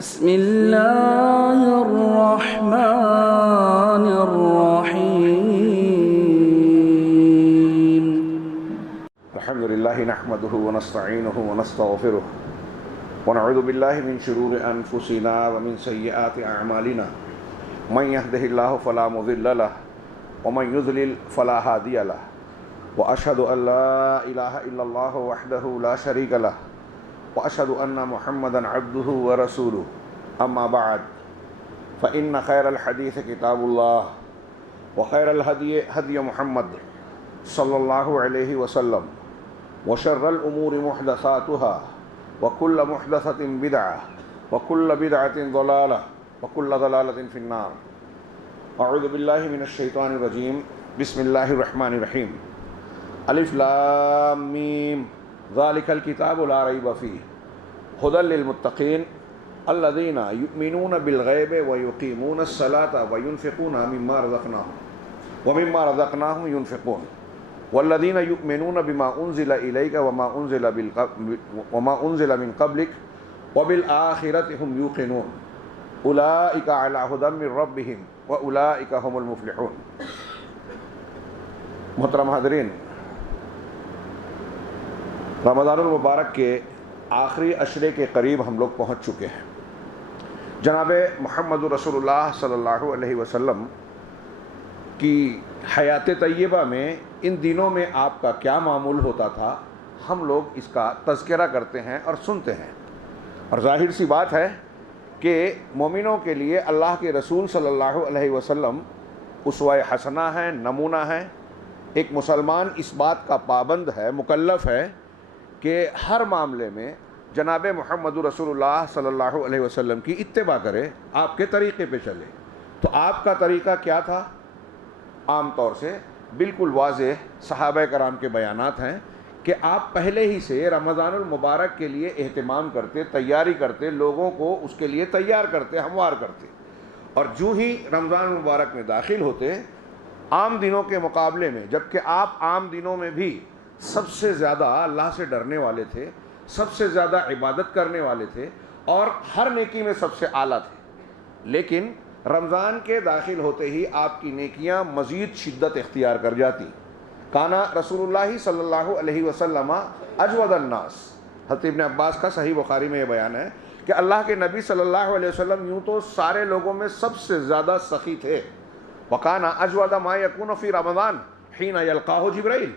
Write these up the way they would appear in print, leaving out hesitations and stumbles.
بسم الله الرحمن الرحيم. الحمد لله نحمده ونستعينه ونستغفره ونعوذ بالله من شرور أنفسنا ومن سيئات أعمالنا من يهده الله فلا مضل له ومن يضلل فلا هادي له وأشهد أن لا إله إلا الله وحده لا شريك له وأشهد أن محمدا عبده ورسوله أما بعد فإن خير الحديث كتاب الله وخير الهدي هدي محمد صلى الله عليه وسلم وشر الأمور محدثاتها وكل محدثة بدعة وكل بدعة ضلالة وكل ضلالة في النار. أعوذ بالله من الشيطان الرجيم. بسم الله الرحمن الرحيم. ألف لام ميم ذلك الكتاب لا ريب فيه هدى للمتقين الذين يؤمنون بالغيب ويقيمون الصلاة وينفقون ومما رزقناهم ينفقون والذين يؤمنون بما أنزل إليك وما أنزل من قبلك وبالآخرة هم يوقنون أولئك على هدى من ربهم وأولئك هم المفلحون. محترم حاضرین، رمضان المبارک کے آخری عشرے کے قریب ہم لوگ پہنچ چکے ہیں. جناب محمد رسول اللہ صلی اللہ علیہ وسلم کی حیات طیبہ میں ان دنوں میں آپ کا کیا معمول ہوتا تھا، ہم لوگ اس کا تذکرہ کرتے ہیں اور سنتے ہیں. اور ظاہر سی بات ہے کہ مومنوں کے لیے اللہ کے رسول صلی اللہ علیہ وسلم اسوہ حسنہ ہیں، نمونہ ہیں. ایک مسلمان اس بات کا پابند ہے، مکلف ہے کہ ہر معاملے میں جناب محمد رسول اللہ صلی اللہ علیہ وسلم کی اتباع کرے، آپ کے طریقے پہ چلے. تو آپ کا طریقہ کیا تھا؟ عام طور سے بالکل واضح صحابہ کرام کے بیانات ہیں کہ آپ پہلے ہی سے رمضان المبارک کے لیے اہتمام کرتے، تیاری کرتے، لوگوں کو اس کے لیے تیار کرتے، ہموار کرتے. اور جو ہی رمضان المبارک میں داخل ہوتے، عام دنوں کے مقابلے میں، جبکہ آپ عام دنوں میں بھی سب سے زیادہ اللہ سے ڈرنے والے تھے، سب سے زیادہ عبادت کرنے والے تھے اور ہر نیکی میں سب سے اعلیٰ تھے، لیکن رمضان کے داخل ہوتے ہی آپ کی نیکیاں مزید شدت اختیار کر جاتی. کانا رسول اللہ صلی اللہ علیہ وسلم اجود الناس. حضرت ابن عباس کا صحیح بخاری میں یہ بیان ہے کہ اللہ کے نبی صلی اللہ علیہ وسلم یوں تو سارے لوگوں میں سب سے زیادہ سخی تھے. وَقَانَ أَجْوَدَ مَا يَكُونُ فِي رَمَضَانَ حِينَ يَلْقَاهُ جِبْرَائِيل.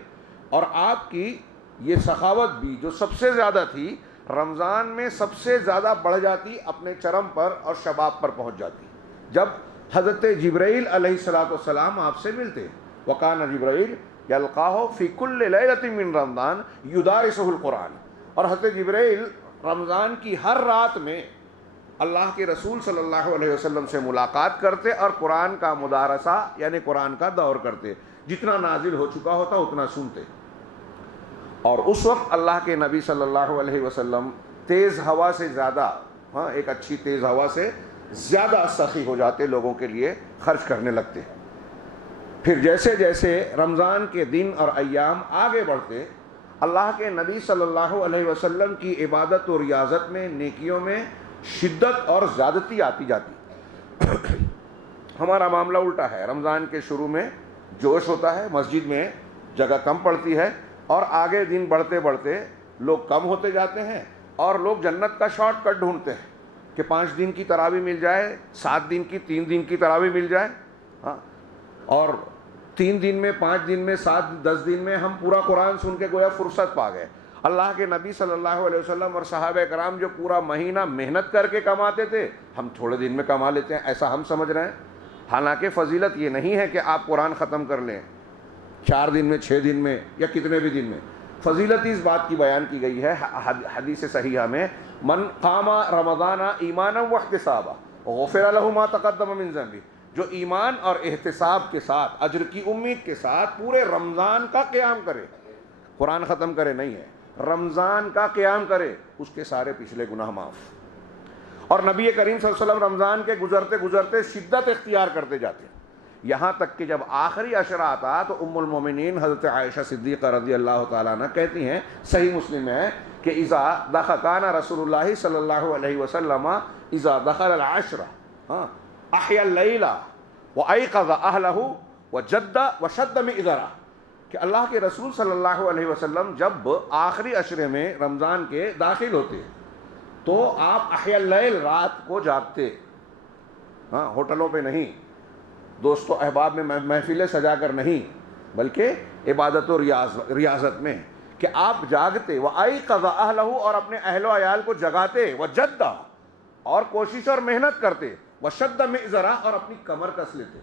اور آپ کی یہ سخاوت بھی جو سب سے زیادہ تھی، رمضان میں سب سے زیادہ بڑھ جاتی، اپنے چرم پر اور شباب پر پہنچ جاتی جب حضرت جبرائیل علیہ السلام آپ سے ملتے. وَقَانَ جِبْرَائِيل يَلْقَاهُ فِي كُلِّ لَيْلَةٍ مِّن رَمَضَانَ يُدَارِسُهُ الْقُرْآنَ. اور حضرت جبرائیل رمضان کی ہر رات میں اللہ کے رسول صلی اللہ علیہ وسلم سے ملاقات کرتے اور قرآن کا مدارسہ یعنی قرآن کا دور کرتے. جتنا نازل ہو چکا ہوتا اتنا سنتے. اور اس وقت اللہ کے نبی صلی اللہ علیہ وسلم تیز ہوا سے زیادہ، ایک اچھی تیز ہوا سے زیادہ سخی ہو جاتے، لوگوں کے لیے خرچ کرنے لگتے. پھر جیسے جیسے رمضان کے دن اور ایام آگے بڑھتے، اللہ کے نبی صلی اللہ علیہ وسلم کی عبادت و ریاضت میں، نیکیوں میں شدت اور زیادتی آتی جاتی. ہمارا معاملہ الٹا ہے. رمضان کے شروع میں جوش ہوتا ہے، مسجد میں جگہ کم پڑتی ہے، اور آگے دن بڑھتے بڑھتے لوگ کم ہوتے جاتے ہیں اور لوگ جنت کا شارٹ کٹ ڈھونڈتے ہیں کہ 5 دن کی تراویح مل جائے، 7 دن کی، 3 دن کی تراویح مل جائے. اور 3 دن میں، 5 دن میں، 7 10 دن میں ہم پورا قرآن سن کے گویا فرصت پا گئے. اللہ کے نبی صلی اللہ علیہ وسلم اور صحابہ کرام جو پورا مہینہ محنت کر کے کماتے تھے، ہم تھوڑے دن میں کما لیتے ہیں، ایسا ہم سمجھ رہے ہیں. حالانکہ فضیلت یہ نہیں ہے کہ آپ قرآن ختم کر لیں 4 دن میں، 6 دن میں، یا کتنے بھی دن میں. فضیلت اس بات کی بیان کی گئی ہے حدیث صحیحہ میں، من قام رمضان ایمانا واحتسابا غفر له ما تقدم من ذنبه. جو ایمان اور احتساب کے ساتھ، اجر کی امید کے ساتھ پورے رمضان کا قیام کرے، قرآن ختم کرے نہیں ہے، رمضان کا قیام کرے، اس کے سارے پچھلے گناہ معاف. اور نبی کریم صلی اللہ علیہ وسلم رمضان کے گزرتے گزرتے شدت اختیار کرتے جاتے. یہاں تک کہ جب آخری عشرہ آتا تو ام المومنین حضرت عائشہ صدیقہ رضی اللہ تعالیٰ عنہ کہتی ہیں، صحیح مسلم ہے کہ اذا دخل کان رسول اللہ صلی اللہ علیہ وسلم اذا دخل العشرہ احیا اللیل وایقظ اہلہ وجد وشد مئزرہ، کہ اللہ کے رسول صلی اللہ علیہ وسلم جب آخری عشرے میں رمضان کے داخل ہوتے تو آپ احیا اللیل، رات کو جاگتے، ہوٹلوں پہ نہیں، دوست و احباب میں محفلیں سجا کر نہیں، بلکہ عبادت و ریاضت میں، کہ آپ جاگتے، وَأَيْقَظَ أَهْلَهُ، اور اپنے اہل و عیال کو جگاتے، وَجَدَّ، اور کوشش اور محنت کرتے، وَشَدَّ مِئْزَرَ، اور اپنی کمر کس لیتے۔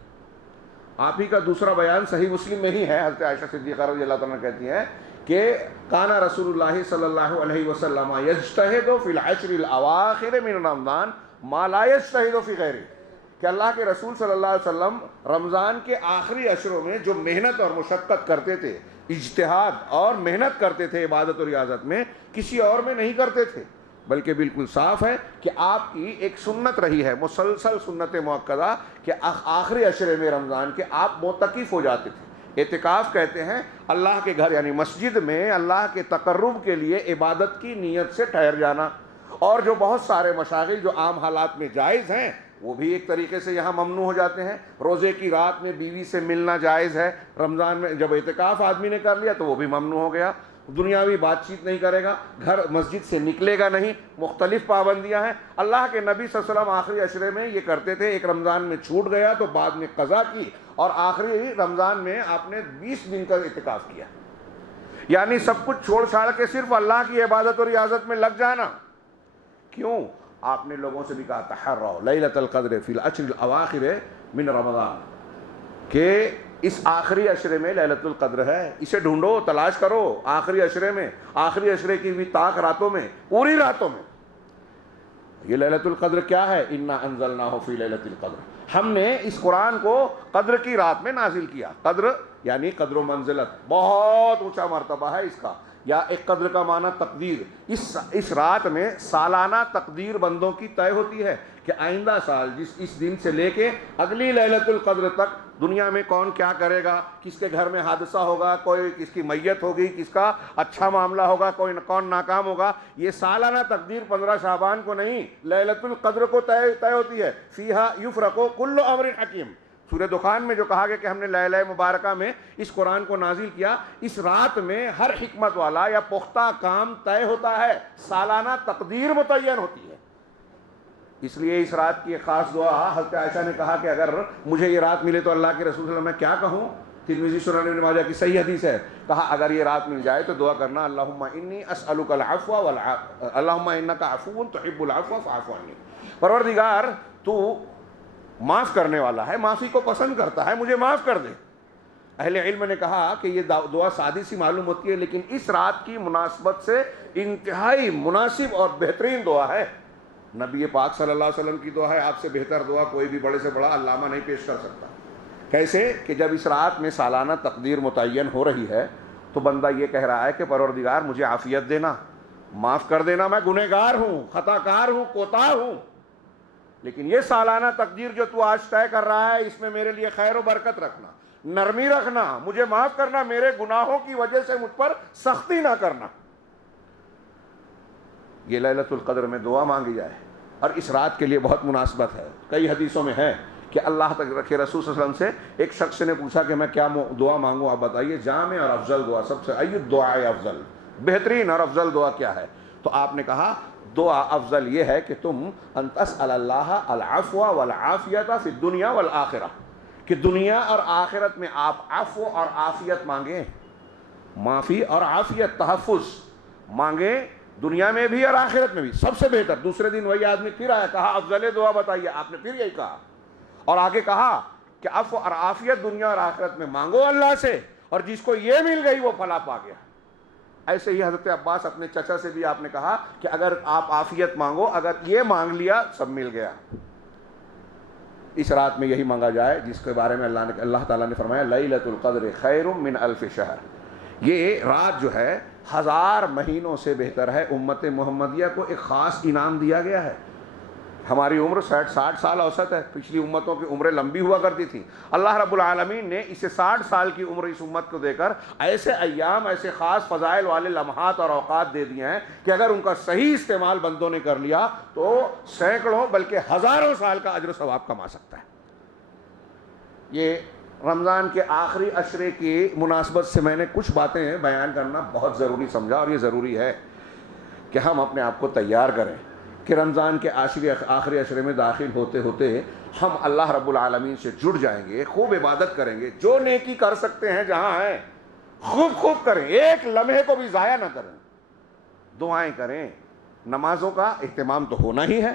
آپ ہی کا دوسرا بیان صحیح مسلم میں ہی ہے، حضرت عائشہ صدیقہ رضی اللہ تعالیٰ کہتی ہیں کہ کان رسول اللہ صلی اللہ علیہ وسلم یجتہد فی العشر الاواخر من رمضان ما لا یجتہد فی غیرہ، کہ اللہ کے رسول صلی اللہ علیہ وسلم رمضان کے آخری عشروں میں جو محنت اور مشقت کرتے تھے، اجتہاد اور محنت کرتے تھے عبادت و ریاضت میں، کسی اور میں نہیں کرتے تھے، بلکہ بالکل صاف ہے کہ آپ کی ایک سنت رہی ہے، مسلسل سنت موقدہ، کہ آخری عشرے میں رمضان کے آپ معتکف ہو جاتے تھے۔ اعتکاف کہتے ہیں اللہ کے گھر یعنی مسجد میں اللہ کے تقرب کے لیے عبادت کی نیت سے ٹھہر جانا، اور جو بہت سارے مشاغل جو عام حالات میں جائز ہیں وہ بھی ایک طریقے سے یہاں ممنوع ہو جاتے ہیں۔ روزے کی رات میں بیوی سے ملنا جائز ہے، رمضان میں جب اعتکاف آدمی نے کر لیا تو وہ بھی ممنوع ہو گیا۔ دنیاوی بات چیت نہیں کرے گا، گھر مسجد سے نکلے گا نہیں، مختلف پابندیاں ہیں۔ اللہ کے نبی صلی اللہ علیہ وسلم آخری عشرے میں یہ کرتے تھے، ایک رمضان میں چھوٹ گیا تو بعد میں قضا کی، اور آخری رمضان میں آپ نے 20 دن کا اعتکاف کیا، یعنی سب کچھ چھوڑ چھاڑ کے صرف اللہ کی عبادت اور ریاضت میں لگ جانا۔ کیوں؟ آپ نے لوگوں سے بھی کہا تحروا لیلۃ القدر فی العشر الاواخر من رمضان، کہ اس آخری عشرے میں لیلۃ القدر ہے، اسے ڈھونڈو، تلاش کرو آخری عشرے میں، آخری عشرے کی بھی طاق راتوں میں، پوری راتوں میں۔ یہ لیلۃ القدر کیا ہے؟ انا انزلناہ فی لیلۃ القدر، ہم نے اس قرآن کو قدر کی رات میں نازل کیا۔ قدر یعنی قدر و منزلت، بہت اونچا مرتبہ ہے اس کا، یا ایک قدر کا معنی تقدیر۔ اس رات میں سالانہ تقدیر بندوں کی طے ہوتی ہے کہ آئندہ سال اس دن سے لے کے اگلی لیلۃ القدر تک دنیا میں کون کیا کرے گا، کس کے گھر میں حادثہ ہوگا، کوئی کس کی میت ہوگی، کس کا اچھا معاملہ ہوگا، کون ناکام ہوگا، یہ سالانہ تقدیر 15 شعبان کو نہیں، لیلۃ القدر کو طے ہوتی ہے۔ فیہا یفرق کل امر حکیم، سورہ دخان میں جو کہا گیا کہ ہم نے لیلہ مبارکہ میں اس قرآن کو نازل کیا، اس رات میں ہر حکمت والا یا پختہ کام طے ہوتا ہے، سالانہ تقدیر متعین ہوتی ہے۔ اس لیے اس رات کی ایک خاص دعا، حضرت عائشہ نے کہا کہ اگر مجھے یہ رات ملے تو اللہ کے رسول صلی اللہ علیہ وسلم میں کیا کہوں؟ ترمذی سنن ابن ماجہ کی صحیح حدیث ہے، کہا اگر یہ رات مل جائے تو دعا کرنا اللہم انی اسألک العفو اللہم انک عفو تحب العفو فاعف عنی، پروردگار تو معاف کرنے والا ہے، معافی کو پسند کرتا ہے، مجھے معاف کر دے۔ اہل علم نے کہا کہ یہ دعا سادی سی معلوم ہوتی ہے، لیکن اس رات کی مناسبت سے انتہائی مناسب اور بہترین دعا ہے۔ نبی پاک صلی اللہ علیہ وسلم کی دعا ہے، آپ سے بہتر دعا کوئی بھی بڑے سے بڑا علامہ نہیں پیش کر سکتا۔ کیسے کہ جب اس رات میں سالانہ تقدیر متعین ہو رہی ہے تو بندہ یہ کہہ رہا ہے کہ پروردگار مجھے عافیت دینا، معاف کر دینا، میں گنہگار ہوں، خطا کار ہوں، کوتاہ ہوں، لیکن یہ سالانہ تقدیر جو تو آج طے کر رہا ہے اس میں میرے لیے خیر و برکت رکھنا، نرمی رکھنا، مجھے معاف کرنا، میرے گناہوں کی وجہ سے مجھ پر سختی نہ کرنا۔ یہ لیلۃ القدر میں دعا مانگی جائے، اور اس رات کے لیے بہت مناسبت ہے۔ کئی حدیثوں میں ہے کہ اللہ تک رکھے رسول صلی اللہ علیہ وسلم سے ایک شخص نے پوچھا کہ میں کیا دعا مانگوں، آپ بتائیے جامع اور افضل دعا، سب سے ای الدعاء افضل، بہترین اور افضل دعا کیا ہے؟ تو آپ نے کہا دعا افضل یہ ہے کہ تم ان تسأل اللہ العفو والعافیت فی الدنیا والآخرہ، کہ دنیا اور آخرت میں آپ عفو اور عافیت مانگیں، معافی اور عافیت، تحفظ مانگیں، دنیا میں بھی اور آخرت میں بھی۔ سب سے بہتر، دوسرے دن وہی آدمی پھر آیا، کہا افضل دعا بتائیے، آپ نے پھر یہی کہا، اور آگے کہا کہ عفو اور عافیت دنیا اور آخرت میں مانگو اللہ سے، اور جس کو یہ مل گئی وہ فلاح پا گیا۔ ایسے ہی حضرت عباس اپنے چچا سے بھی آپ نے کہا کہ اگر آپ عافیت مانگو، اگر یہ مانگ لیا سب مل گیا۔ اس رات میں یہی مانگا جائے جس کے بارے میں اللہ تعالیٰ نے فرمایا لیلۃ القدر خیر من الف شہر، یہ رات جو ہے 1000 مہینوں سے بہتر ہے۔ امت محمدیہ کو ایک خاص انعام دیا گیا ہے، ہماری عمر 60 سال اوسط ہے، پچھلی امتوں کی عمریں لمبی ہوا کرتی تھیں. اللہ رب العالمین نے اسے 60 سال کی عمر اس امت کو دے کر ایسے ایام، ایسے خاص فضائل والے لمحات اور اوقات دے دیے ہیں کہ اگر ان کا صحیح استعمال بندوں نے کر لیا تو سینکڑوں بلکہ ہزاروں سال کا اجر و ثواب کما سکتا ہے. یہ رمضان کے آخری عشرے کی مناسبت سے میں نے کچھ باتیں بیان کرنا بہت ضروری سمجھا، اور یہ ضروری ہے کہ ہم اپنے آپ کو تیار کریں کہ رمضان کے آخری عشرے میں داخل ہوتے ہوتے ہم اللہ رب العالمین سے جڑ جائیں گے، خوب عبادت کریں گے، جو نیکی کر سکتے ہیں جہاں ہیں خوب کریں، ایک لمحے کو بھی ضائع نہ کریں، دعائیں کریں. نمازوں کا اہتمام تو ہونا ہی ہے،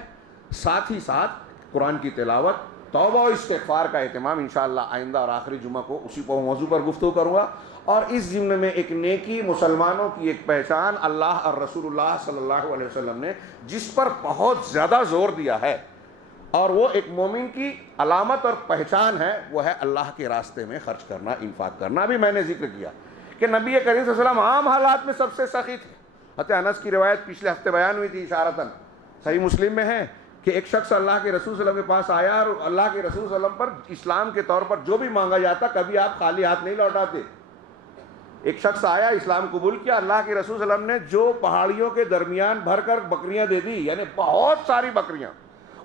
ساتھ ہی ساتھ قرآن کی تلاوت، توبہ و استغفار کا اہتمام. انشاءاللہ آئندہ اور آخری جمعہ کو اسی موضوع پر گفتگو کروں گا. اور اس ضمن میں ایک نیکی، مسلمانوں کی ایک پہچان اللہ اور رسول اللہ صلی اللہ علیہ وسلم نے جس پر بہت زیادہ زور دیا ہے، اور وہ ایک مومن کی علامت اور پہچان ہے، وہ ہے اللہ کے راستے میں خرچ کرنا، انفاق کرنا. ابھی میں نے ذکر کیا کہ نبی کریم صلی اللہ علیہ وسلم عام حالات میں سب سے سخی تھے. حضرت انس کی روایت پچھلے ہفتے بیان ہوئی تھی اشارتاً، صحیح مسلم میں ہے کہ ایک شخص اللہ کے رسول صلی اللہ علیہ وسلم کے پاس آیا اور اللہ کے رسول صلی اللہ علیہ وسلم پر اسلام کے طور پر جو بھی مانگا جاتا کبھی آپ خالی ہاتھ نہیں لوٹاتے. ایک شخص آیا، اسلام قبول کیا، اللہ کے رسول صلی اللہ علیہ وسلم نے جو پہاڑیوں کے درمیان بھر کر بکریاں دے دی، یعنی بہت ساری بکریاں.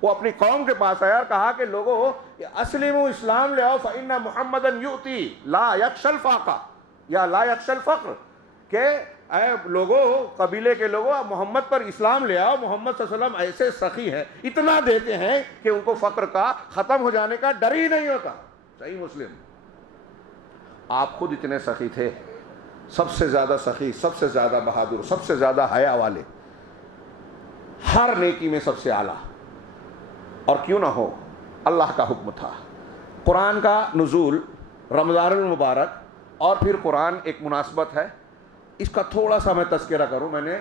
وہ اپنی قوم کے پاس آیا اور کہا کہ لوگوں اسلموا، اسلام لے آؤ، فإن محمدا یؤتی لا یخشی الفاقہ یا لا یخشی الفقر، کہ اے لوگوں، قبیلے کے لوگوں، محمد پر اسلام لے آؤ، محمد صلی اللہ علیہ وسلم ایسے سخی ہیں، اتنا دیتے ہیں کہ ان کو فقر کا ختم ہو جانے کا ڈر ہی نہیں ہوتا. صحیح مسلم. آپ خود اتنے سخی تھے، سب سے زیادہ سخی، سب سے زیادہ بہادر، سب سے زیادہ حیا والے، ہر نیکی میں سب سے اعلیٰ. اور کیوں نہ ہو، اللہ کا حکم تھا. قرآن کا نزول رمضان المبارک اور پھر قرآن ایک مناسبت ہے. اس کا تھوڑا سا میں تذکرہ کروں. میں نے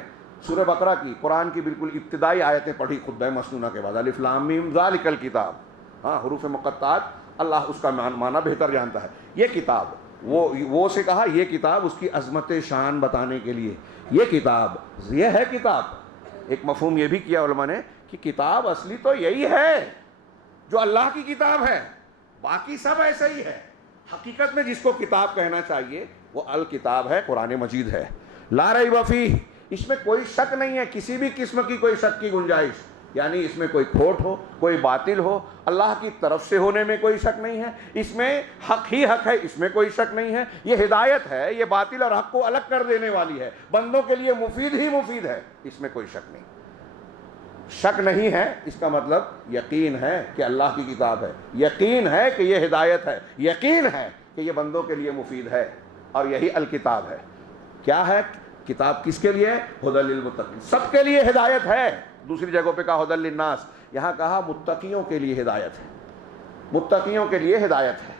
سورہ بقرہ کی، قرآن کی بالکل ابتدائی آیتیں پڑھی خطبہ مسنونہ کے بعد. الف لام میم ذالک الکتاب، حروف مقطعات، اللہ اس کا معنی بہتر جانتا ہے. یہ کتاب، وہ سے کہا یہ کتاب اس کی عظمت شان بتانے کے لیے. یہ کتاب، یہ ہے کتاب. ایک مفہوم یہ بھی کیا علماء نے کہ کتاب اصلی تو یہی ہے جو اللہ کی کتاب ہے، باقی سب ایسا ہی ہے. حقیقت میں جس کو کتاب کہنا چاہیے وہ الکتاب ہے، قرآن مجید ہے. لا ریب فیہ، اس میں کوئی شک نہیں ہے، کسی بھی قسم کی کوئی شک کی گنجائش، یعنی اس میں کوئی کھوٹ ہو، کوئی باطل ہو، اللہ کی طرف سے ہونے میں کوئی شک نہیں ہے. اس میں حق ہی حق ہے، اس میں کوئی شک نہیں ہے. یہ ہدایت ہے، یہ باطل اور حق کو الگ کر دینے والی ہے، بندوں کے لیے مفید ہی مفید ہے، اس میں کوئی شک نہیں. شک نہیں ہے اس کا مطلب یقین ہے کہ اللہ کی کتاب ہے، یقین ہے کہ یہ ہدایت ہے، یقین ہے کہ یہ بندوں کے لیے مفید ہے، اور یہی الکتاب ہے. کیا ہے کتاب؟ کس کے لیے؟ ھدی للمتقین، سب کے لیے ہدایت ہے. دوسری جگہوں پہ کہا ھدی للناس، یہاں کہا متقیوں کے لیے ہدایت ہے. متقیوں کے لیے ہدایت ہے،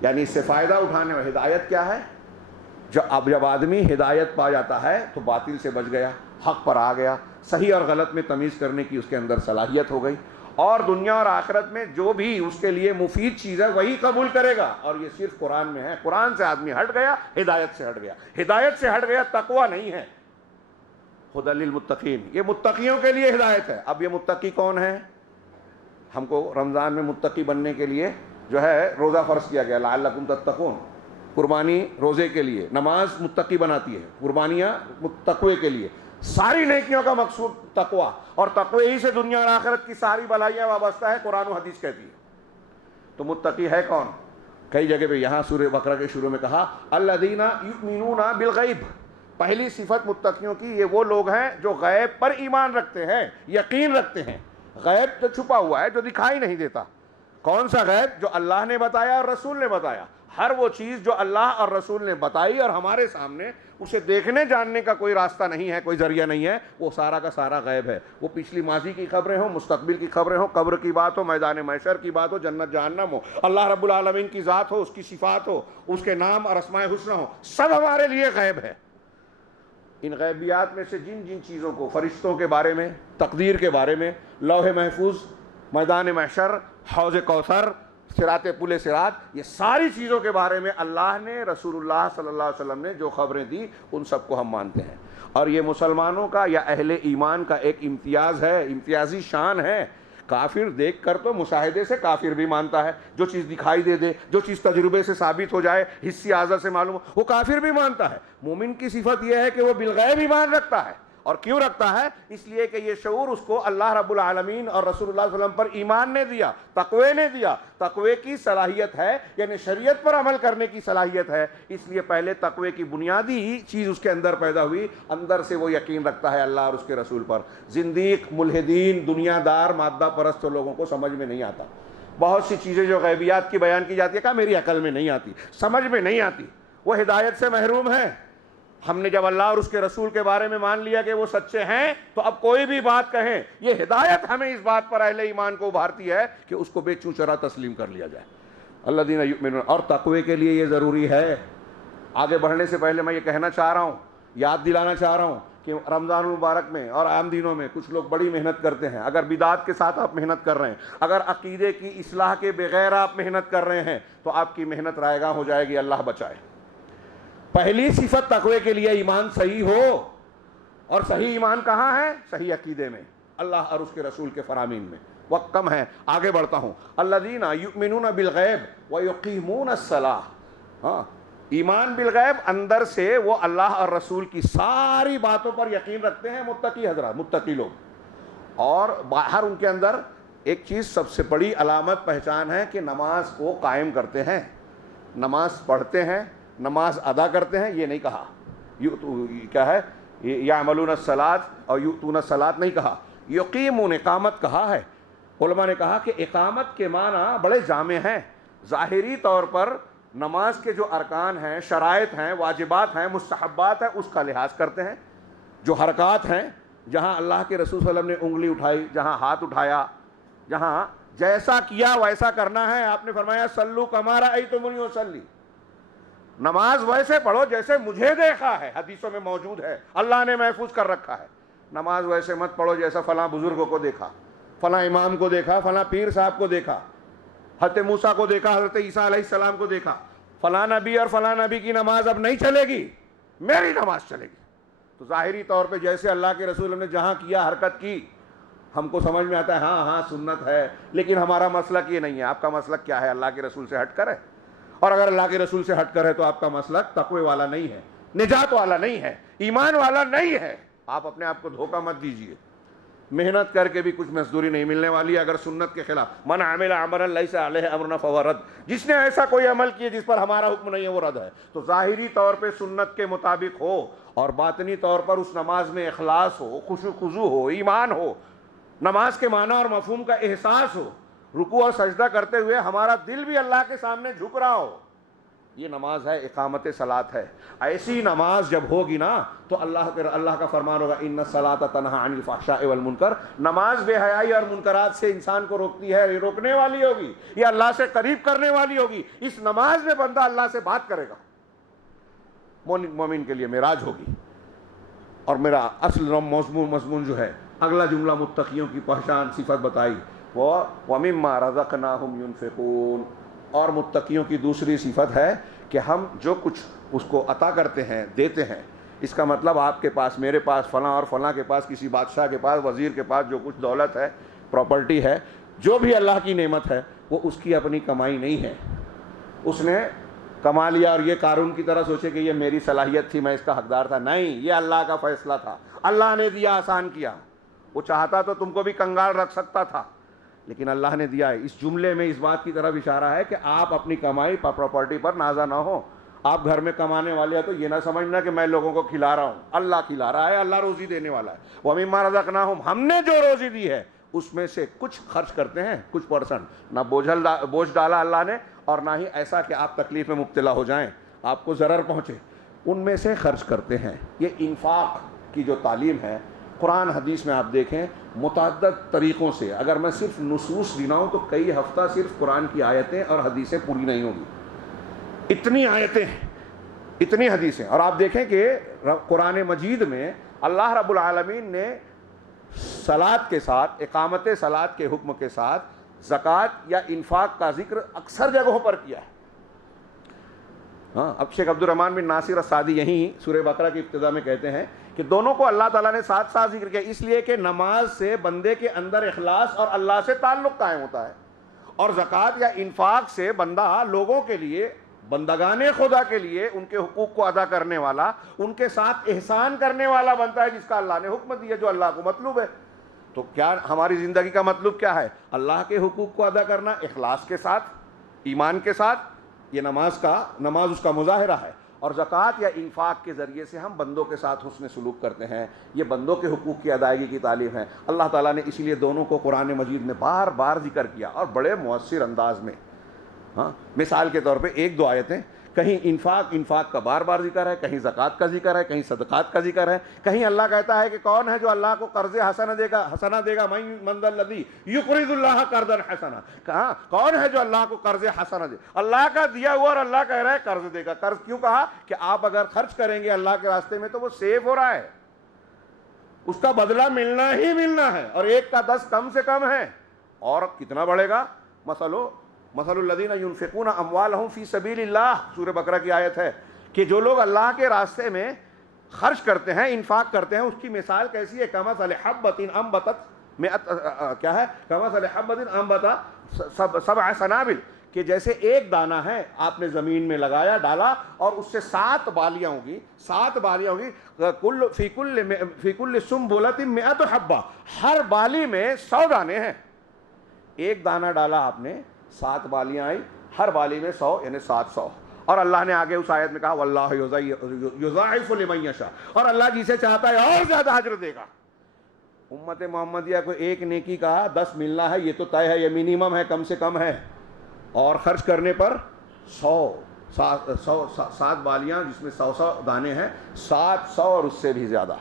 یعنی اس سے فائدہ اٹھانے میں. ہدایت کیا ہے؟ جب آدمی ہدایت پا جاتا ہے تو باطل سے بچ گیا، حق پر آ گیا، صحیح اور غلط میں تمیز کرنے کی اس کے اندر صلاحیت ہو گئی، اور دنیا اور آخرت میں جو بھی اس کے لیے مفید چیز ہے وہی قبول کرے گا. اور یہ صرف قرآن میں ہے. قرآن سے آدمی ہٹ گیا، ہدایت سے ہٹ گیا. ہدایت سے ہٹ گیا تقویٰ نہیں ہے. ھدی للمتقین، یہ متقیوں کے لیے ہدایت ہے. اب یہ متقی کون ہے؟ ہم کو رمضان میں متقی بننے کے لیے جو ہے روزہ فرض کیا گیا، لعلکم تتقون. قربانی روزے کے لیے، نماز متقی بناتی ہے، قربانیاں تقوی کے لیے. ساری نیکیوں کا مقصود تقویٰ، اور تقوی ہی سے دنیا اور آخرت کی ساری بھلائیاں وابستہ ہے، قرآن و حدیث کہتی ہے. تو متقی ہے کون؟ کئی جگہ پہ یہاں سورہ بقرہ کے شروع میں کہا الذین یؤمنون بالغیب. پہلی صفت متقیوں کی یہ وہ لوگ ہیں جو غیب پر ایمان رکھتے ہیں، یقین رکھتے ہیں. غیب جو چھپا ہوا ہے، جو دکھائی نہیں دیتا. کون سا غیب؟ جو اللہ نے بتایا اور رسول نے بتایا. ہر وہ چیز جو اللہ اور رسول نے بتائی اور ہمارے سامنے، اسے دیکھنے جاننے کا کوئی راستہ نہیں ہے، کوئی ذریعہ نہیں ہے، وہ سارا کا سارا غیب ہے. وہ پچھلی ماضی کی خبریں ہوں، مستقبل کی خبریں ہوں، قبر کی بات ہو، میدان محشر کی بات ہو، جنت جہنم ہو، اللہ رب العالمین کی ذات ہو، اس کی صفات ہو، اس کے نام اور اسماء حسنہ ہو، سب ہمارے لیے غیب ہے. ان غیبیات میں سے جن جن چیزوں کو، فرشتوں کے بارے میں، تقدیر کے بارے میں، لوح محفوظ، میدان محشر، حوض کوثر، صراط پل صراط، یہ ساری چیزوں کے بارے میں اللہ نے، رسول اللہ صلی اللہ علیہ وسلم نے جو خبریں دی ان سب کو ہم مانتے ہیں. اور یہ مسلمانوں کا یا اہل ایمان کا ایک امتیاز ہے، امتیازی شان ہے کافر دیکھ کر تو مشاہدے سے کافر بھی مانتا ہے، جو چیز دکھائی دے دے، جو چیز تجربے سے ثابت ہو جائے، حسی اعضاء سے معلوم ہو، وہ کافر بھی مانتا ہے۔ مومن کی صفت یہ ہے کہ وہ بالغیب ایمان رکھتا ہے، اور کیوں رکھتا ہے؟ اس لیے کہ یہ شعور اس کو اللہ رب العالمین اور رسول اللہ صلی اللہ علیہ وسلم پر ایمان نے دیا، تقوی نے دیا۔ تقوی کی صلاحیت ہے، یعنی شریعت پر عمل کرنے کی صلاحیت ہے، اس لیے پہلے تقوی کی بنیادی چیز اس کے اندر پیدا ہوئی، اندر سے وہ یقین رکھتا ہے اللہ اور اس کے رسول پر۔ زندیق، ملحدین، دنیا دار، مادہ پرست لوگوں کو سمجھ میں نہیں آتا، بہت سی چیزیں جو غیبیات کی بیان کی جاتی ہے، کہا میری عقل میں نہیں آتی، سمجھ میں نہیں آتی، وہ ہدایت سے محروم ہیں۔ ہم نے جب اللہ اور اس کے رسول کے بارے میں مان لیا کہ وہ سچے ہیں، تو اب کوئی بھی بات کہیں، یہ ہدایت ہمیں اس بات پر اہل ایمان کو ابھارتی ہے کہ اس کو بے چوں چرا تسلیم کر لیا جائے۔ الذین یؤمنون، اور تقوی کے لیے یہ ضروری ہے۔ آگے بڑھنے سے پہلے میں یہ کہنا چاہ رہا ہوں، یاد دلانا چاہ رہا ہوں کہ رمضان المبارک میں اور عام دنوں میں کچھ لوگ بڑی محنت کرتے ہیں۔ اگر بدعات کے ساتھ آپ محنت کر رہے ہیں، اگر عقیدے کی اصلاح کے بغیر آپ محنت کر رہے ہیں، تو آپ کی محنت رائے گاں ہو جائے گی، اللہ بچائے۔ پہلی صفت تقوی کے لیے ایمان صحیح ہو، اور صحیح ایمان کہاں ہے؟ صحیح عقیدے میں، اللہ اور اس کے رسول کے فرامین میں۔ وقت کم ہے، آگے بڑھتا ہوں۔ الذین یؤمنون بالغیب ویقیمون الصلاۃ، ہاں، ایمان بالغیب، اندر سے وہ اللہ اور رسول کی ساری باتوں پر یقین رکھتے ہیں متقی حضرات، متقی لوگ، اور باہر ان کے اندر ایک چیز سب سے بڑی علامت پہچان ہے کہ نماز کو قائم کرتے ہیں، نماز پڑھتے ہیں، نماز ادا کرتے ہیں۔ یہ نہیں کہا کیا ہے یعملون الصلاۃ اور یؤتون الصلاۃ، نہیں کہا، یقیمون، اقامت کہا ہے۔ علماء نے کہا کہ اقامت کے معنی بڑے جامع ہیں۔ ظاہری طور پر نماز کے جو ارکان ہیں، شرائط ہیں، واجبات ہیں، مستحبات ہیں، اس کا لحاظ کرتے ہیں۔ جو حرکات ہیں، جہاں اللہ کے رسول صلی اللہ علیہ وسلم نے انگلی اٹھائی، جہاں ہاتھ اٹھایا، جہاں جیسا کیا ویسا کرنا ہے۔ آپ نے فرمایا صلو کما رأیتمونی اصلی، نماز ویسے پڑھو جیسے مجھے دیکھا ہے، حدیثوں میں موجود ہے، اللہ نے محفوظ کر رکھا ہے۔ نماز ویسے مت پڑھو جیسا فلاں بزرگوں کو دیکھا، فلاں امام کو دیکھا، فلاں پیر صاحب کو دیکھا، حضرت موسیٰ کو دیکھا، حضرت عیسیٰ علیہ السلام کو دیکھا۔ فلاں نبی اور فلاں نبی کی نماز اب نہیں چلے گی، میری نماز چلے گی۔ تو ظاہری طور پہ جیسے اللہ کے رسول نے جہاں کیا، حرکت کی، ہم کو سمجھ میں آتا ہے ہاں ہاں سنت ہے، لیکن ہمارا مسلک یہ نہیں ہے۔ آپ کا مسلک کیا ہے؟ اللہ کے رسول سے ہٹ کر ہے، اور اگر اللہ کے رسول سے ہٹ کر ہے تو آپ کا مسلک تقوی والا نہیں ہے، نجات والا نہیں ہے، ایمان والا نہیں ہے۔ آپ اپنے آپ کو دھوکہ مت دیجیے، محنت کر کے بھی کچھ مزدوری نہیں ملنے والی اگر سنت کے خلاف۔ من عمل عملا لیس علیہ امرنا فہو رد، جس نے ایسا کوئی عمل کیا جس پر ہمارا حکم نہیں ہے، وہ رد ہے۔ تو ظاہری طور پہ سنت کے مطابق ہو، اور باطنی طور پر اس نماز میں اخلاص ہو، خشوع خضوع ہو، ایمان ہو، نماز کے معنی اور مفہوم کا احساس ہو، رکوع اور سجدہ کرتے ہوئے ہمارا دل بھی اللہ کے سامنے جھک رہا ہو، یہ نماز ہے، اقامت صلاۃ ہے۔ ایسی نماز جب ہوگی نا تو اللہ کا فرمان ہوگا ان الصلاۃ تنہی عن الفحشاء والمنکر، نماز بے حیائی اور منکرات سے انسان کو روکتی ہے، یہ روکنے والی ہوگی، یہ اللہ سے قریب کرنے والی ہوگی۔ اس نماز میں بندہ اللہ سے بات کرے گا، مومن کے لیے معراج ہوگی۔ اور میرا اصل مضمون جو ہے، اگلا جملہ متقیوں کی پہچان صفت بتائی، وہ وَمِمَّا رَزَقْنَاهُمْ يُنْفِقُونَ، اور متقیوں کی دوسری صفت ہے کہ ہم جو کچھ اس کو عطا کرتے ہیں، دیتے ہیں، اس کا مطلب آپ کے پاس، میرے پاس، فلاں اور فلاں کے پاس، کسی بادشاہ کے پاس، وزیر کے پاس جو کچھ دولت ہے، پراپرٹی ہے، جو بھی اللہ کی نعمت ہے، وہ اس کی اپنی کمائی نہیں ہے۔ اس نے کما لیا اور یہ قارون کی طرح سوچے کہ یہ میری صلاحیت تھی، میں اس کا حقدار تھا، نہیں، یہ اللہ کا فیصلہ تھا، اللہ نے دیا، آسان کیا۔ وہ چاہتا تو تم کو بھی کنگال رکھ سکتا تھا، لیکن اللہ نے دیا ہے۔ اس جملے میں اس بات کی طرف اشارہ ہے کہ آپ اپنی کمائی پراپرٹی پر نازا نہ ہو۔ آپ گھر میں کمانے والے ہیں تو یہ نہ سمجھنا کہ میں لوگوں کو کھلا رہا ہوں، اللہ کھلا رہا ہے، اللہ روزی دینے والا ہے۔ وَمِمَّا رَزَقْنَاهُمْ، ہم نے جو روزی دی ہے اس میں سے کچھ خرچ کرتے ہیں، کچھ پرسنٹ، نہ بوجھ ڈالا اللہ نے، اور نہ ہی ایسا کہ آپ تکلیف میں مبتلا ہو جائیں، آپ کو ضرر پہنچے، ان میں سے خرچ کرتے ہیں۔ یہ انفاق کی جو تعلیم ہے قرآن حدیث میں آپ دیکھیں متعدد طریقوں سے، اگر میں صرف نصوص گناؤں تو کئی ہفتہ صرف قرآن کی آیتیں اور حدیثیں پوری نہیں ہوگی، اتنی آیتیں ہیں، اتنی حدیثیں۔ اور آپ دیکھیں کہ قرآن مجید میں اللہ رب العالمین نے صلاۃ کے ساتھ، اقامت صلاۃ کے حکم کے ساتھ زکوٰۃ یا انفاق کا ذکر اکثر جگہوں پر کیا ہے۔ ہاں، اب شیخ عبد الرحمن بن ناصر السعدی یہیں سورہ بقرہ کی ابتدا میں کہتے ہیں کہ دونوں کو اللہ تعالیٰ نے ساتھ ساتھ ذکر کیا، اس لیے کہ نماز سے بندے کے اندر اخلاص اور اللہ سے تعلق قائم ہوتا ہے، اور زکوٰۃ یا انفاق سے بندہ لوگوں کے لیے، بندگان خدا کے لیے ان کے حقوق کو ادا کرنے والا، ان کے ساتھ احسان کرنے والا بنتا ہے، جس کا اللہ نے حکم دیا، جو اللہ کو مطلوب ہے۔ تو کیا ہماری زندگی کا مطلب کیا ہے؟ اللہ کے حقوق کو ادا کرنا اخلاص کے ساتھ، ایمان کے ساتھ، یہ نماز اس کا مظاہرہ ہے، اور زکوٰۃ یا انفاق کے ذریعے سے ہم بندوں کے ساتھ حسن سلوک کرتے ہیں، یہ بندوں کے حقوق کی ادائیگی کی تعلیم ہے۔ اللہ تعالیٰ نے اسی لیے دونوں کو قرآن مجید میں بار بار ذکر کیا، اور بڑے مؤثر انداز میں۔ ہاں، مثال کے طور پہ ایک دو آیتیں، کہیں انفاق کا بار بار ذکر ہے، کہیں زکوٰۃ کا ذکر ہے، کہیں صدقات کا ذکر ہے، کہیں اللہ کہتا ہے کہ کون ہے جو اللہ کو قرض حسنہ دے گا، من ذا الذی یقرض اللہ قرضا حسنا، کہاں کون ہے جو اللہ کو قرض حسنہ دے؟ اللہ کا دیا ہوا، اور اللہ کہہ رہا ہے قرض دے گا۔ قرض کیوں کہا؟ کہ آپ اگر خرچ کریں گے اللہ کے راستے میں تو وہ سیو ہو رہا ہے، اس کا بدلہ ملنا ہی ملنا ہے، اور 1 کا 10 کم سے کم ہے، اور کتنا بڑھے گا؟ مثل الذین ینفقون اموالہم فی سبیل اللہ، سورہ بقرہ کی آیت ہے کہ جو لوگ اللہ کے راستے میں خرچ کرتے ہیں، انفاق کرتے ہیں، اس کی مثال کیسی ہے؟ کمثل حبۃ انبتت کیا ہے؟ کمثل حبۃ انبتت سبع سنابل، کہ جیسے ایک دانہ ہے آپ نے زمین میں لگایا، ڈالا، اور اس سے 7 بالیاں ہوں گی، فی کل سنبلۃ 100 حبہ، ہر بالی میں 100 دانے ہیں۔ ایک دانہ ڈالا آپ نے، 7 بالیاں آئی، ہر بالی میں 100، یعنی 700۔ اور اللہ نے آگے اس آیت میں کہا واللہ یضاعف لمن یشاء، اور اللہ جسے چاہتا ہے اور زیادہ اجر دے گا۔ امت محمدیہ کو ایک نیکی کا 10 ملنا ہے، یہ تو طے ہے، یہ منیمم ہے، کم سے کم ہے، اور خرچ کرنے پر 7 بالیاں جس میں 100 دانے ہیں، 700 اور اس سے بھی زیادہ۔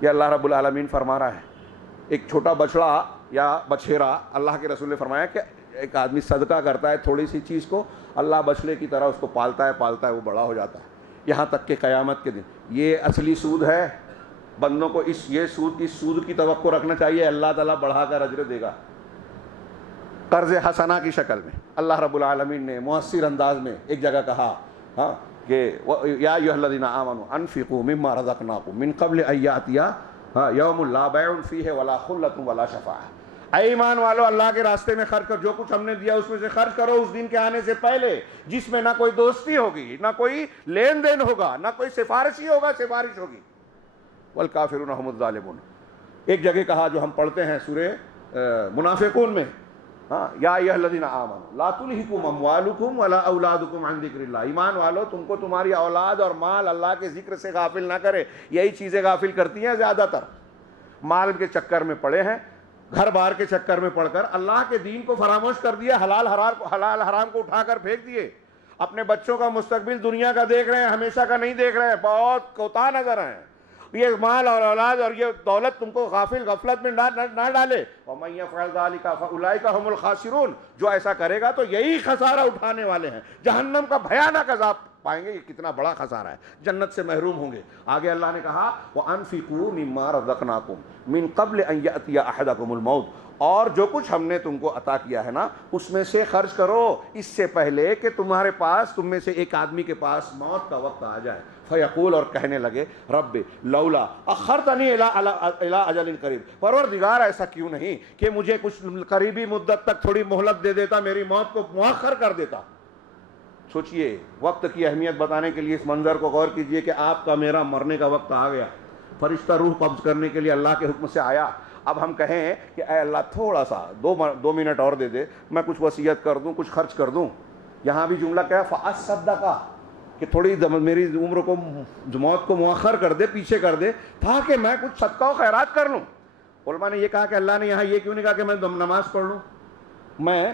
یہ اللہ رب العالمین فرما رہا ہے۔ ایک چھوٹا بچڑا یا بچھیرا، اللہ کے رسول نے فرمایا کہ ایک آدمی صدقہ کرتا ہے تھوڑی سی چیز کو، اللہ بچڑے کی طرح اس کو پالتا ہے، وہ بڑا ہو جاتا ہے، یہاں تک کہ قیامت کے دن۔ یہ اصلی سود ہے، بندوں کو یہ سود کی توقع رکھنا چاہیے، اللہ تعالیٰ بڑھا کر اجر دے گا قرض حسنہ کی شکل میں۔ اللہ رب العالمین نے مؤثر انداز میں ایک جگہ کہا کہ یا ایھا الذین آمنوا انفقوا مما رزقناکم من قبل ان یأتی یوم لا بیع فیہ ولا خلۃ ولا شفاعۃ، اے ایمان والو اللہ کے راستے میں خرچ کرو، جو کچھ ہم نے دیا اس میں سے خرچ کرو اس دن کے آنے سے پہلے، جس میں نہ کوئی دوستی ہوگی، نہ کوئی لین دین ہوگا، نہ کوئی سفارش ہوگی، والکافرون هم الظالمون۔ ایک جگہ کہا جو ہم پڑھتے ہیں سورہ منافقون میں، یا ایھا الذین آمنوا لا تلہکم اموالکم ولا اولادکم عن ذکر اللہ، ایمان والو تم کو تمہاری اولاد اور مال اللہ کے ذکر سے غافل نہ کرے۔ یہی چیزیں غافل کرتی ہیں زیادہ تر، مال کے چکر میں پڑے ہیں، گھر بار کے چکر میں پڑھ کر اللہ کے دین کو فراموش کر دیا، حلال حرام کو اٹھا کر پھینک دیے، اپنے بچوں کا مستقبل دنیا کا دیکھ رہے ہیں، ہمیشہ کا نہیں دیکھ رہے ہیں، بہت کوتاہ نظر ہیں۔ یہ مال اور اولاد اور یہ دولت تم کو غفلت میں نہ ڈالے۔ وَمَن يَفْعَلْ ذَلِكَ فَأُولَٰئِكَ هُمُ الْخَاسِرُونَ، جو ایسا کرے گا تو یہی خسارہ اٹھانے والے ہیں، جہنم کا بھیانک عذاب پائیں گے۔ یہ کتنا بڑا خسارہ ہے، جنت سے محروم ہوں گے۔ آگے اللہ نے کہا وَأَنفِقُوا مِمَّا رَزَقْنَاكُمْ مِن قَبْلِ أَن يَأْتِيَ أَحَدَكُمُ الْمَوْتُ، اور جو کچھ ہم نے تم کو عطا کیا ہے نا اس میں سے خرچ کرو اس سے پہلے کہ تم میں سے ایک آدمی کے پاس موت کا وقت آ جائے۔ فیقول، اور کہنے لگے رب لولا اخرتنی الی اجل قریب، پروردگار ایسا کیوں نہیں کہ مجھے کچھ قریبی مدت تک تھوڑی مہلت دے دیتا، میری موت کو مؤخر کر دیتا۔ سوچئے، وقت کی اہمیت بتانے کے لیے اس منظر کو غور کیجئے کہ آپ کا میرا مرنے کا وقت آ گیا، فرشتہ روح قبض کرنے کے لیے اللہ کے حکم سے آیا۔ اب ہم کہیں کہ اے اللہ تھوڑا سا 2 منٹ اور دے دے، میں کچھ وصیت کر دوں، کچھ خرچ کر دوں۔ یہاں بھی جملہ کیا ہے؟ فَأَصَّدَّقَ، کہ تھوڑی میری عمر کو، موت کو مؤخر کر دے، پیچھے کر دے، تاکہ میں کچھ صدقہ و خیرات کر لوں۔ علماء نے یہ کہا کہ اللہ نے یہاں یہ کیوں نہیں کہا کہ میں نماز پڑھ لوں، میں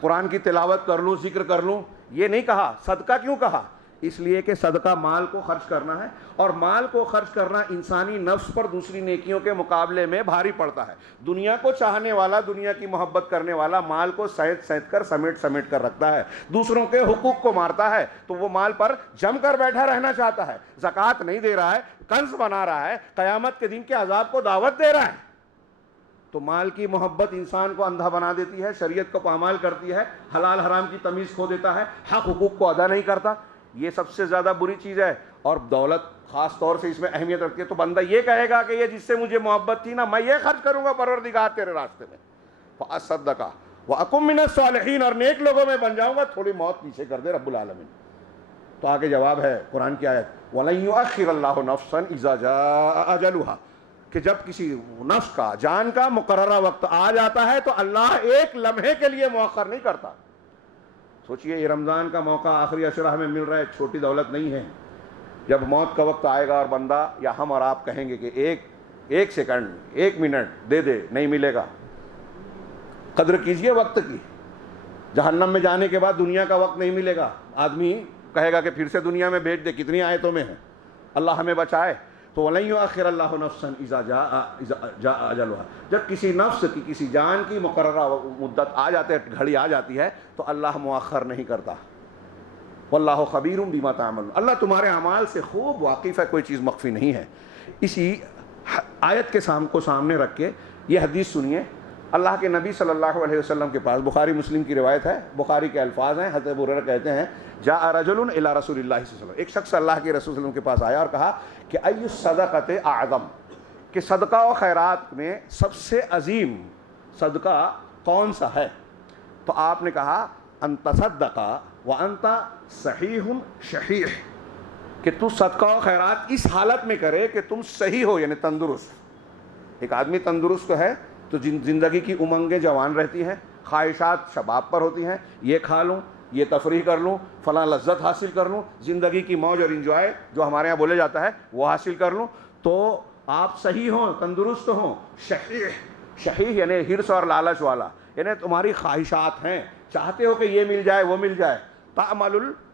قرآن کی تلاوت کر لوں، ذکر کر لوں؟ یہ نہیں کہا۔ صدقہ کیوں کہا؟ اس لیے کہ صدقہ مال کو خرچ کرنا ہے، اور مال کو خرچ کرنا انسانی نفس پر دوسری نیکیوں کے مقابلے میں بھاری پڑتا ہے۔ دنیا کو چاہنے والا، دنیا کی محبت کرنے والا مال کو سمیٹ کر رکھتا ہے، دوسروں کے حقوق کو مارتا ہے، تو وہ مال پر جم کر بیٹھا رہنا چاہتا ہے، زکوٰۃ نہیں دے رہا ہے، کنز بنا رہا ہے، قیامت کے دن کے عذاب کو دعوت دے رہا ہے۔ تو مال کی محبت انسان کو اندھا بنا دیتی ہے، شریعت کو پامال کرتی ہے، حلال حرام کی تمیز کھو دیتا ہے، حق حقوق کو ادا نہیں کرتا۔ یہ سب سے زیادہ بری چیز ہے۔ اور دولت خاص طور سے اس میں اہمیت رکھتی ہے، تو بندہ یہ کہے گا کہ یہ جس سے مجھے محبت تھی نا، میں یہ خرچ کروں گا پروردگار تیرے راستے میں، فاصدق واکن من الصالحین، اور نیک لوگوں میں بن جاؤں گا، تھوڑی موت پیچھے کر دے رب العالمین۔ تو آگے جواب ہے قرآن کی آیت وَلَن يُؤَخِّرَ اللَّهُ نَفْسًا إِذَا جَاءَ أَجَلُهَا، کہ جب کسی نفس کا، جان کا مقررہ وقت آ جاتا ہے تو اللہ ایک لمحے کے لیے مؤخر نہیں کرتا۔ سوچئے یہ رمضان کا موقع آخری عشرہ ہمیں مل رہا ہے، چھوٹی دولت نہیں ہے۔ جب موت کا وقت آئے گا اور بندہ یا ہم اور آپ کہیں گے کہ ایک سیکنڈ، 1 منٹ دے دے، نہیں ملے گا۔ قدر کیجئے وقت کی، جہنم میں جانے کے بعد دنیا کا وقت نہیں ملے گا۔ آدمی کہے گا کہ پھر سے دنیا میں بیچ دے، کتنی آیتوں میں ہے، اللہ ہمیں بچائے۔ تو وَلَن يُؤَخِّرَ اللَّهُ نَفْسًا إِذَا جَاءَ أَجَلُهَا، جب کسی نفس کی، کسی جان کی مقررہ مدت آ جاتے، گھڑی آ جاتی ہے تو اللہ مؤخر نہیں کرتا۔ واللہ خبیر بما تعملون، اللہ تمہارے اعمال سے خوب واقف ہے، کوئی چیز مخفی نہیں ہے۔ اسی آیت کے کو سامنے رکھ کے یہ حدیث سنیے، اللہ کے نبی صلی اللہ علیہ وسلم کے پاس، بخاری مسلم کی روایت ہے، بخاری کے الفاظ ہیں، حضرت ابو ہریرہ کہتے ہیں جاء رجل الی رسول اللہ صلی اللہ علیہ وسلم، ایک شخص اللہ کے رسول صلی اللہ علیہ وسلم کے پاس آیا اور کہا کہ ای الصدقۃ اعظم، کہ صدقہ و خیرات میں سب سے عظیم صدقہ کون سا ہے؟ تو آپ نے کہا ان تصدق وانت صحیح شحیح، کہ تو صدقہ و خیرات اس حالت میں کرے کہ تم صحیح ہو، یعنی تندرست۔ ایک آدمی تندرست ہے تو زندگی کی امنگیں جوان رہتی ہیں، خواہشات شباب پر ہوتی ہیں، یہ کھا لوں، یہ تفریح کر لوں، فلاں لذت حاصل کر لوں، زندگی کی موج اور انجوائے جو ہمارے ہاں بولے جاتا ہے وہ حاصل کر لوں، تو آپ صحیح ہوں، تندرست ہوں۔ شحیح یعنی حرص اور لالچ والا، یعنی تمہاری خواہشات ہیں، چاہتے ہو کہ یہ مل جائے وہ مل جائے۔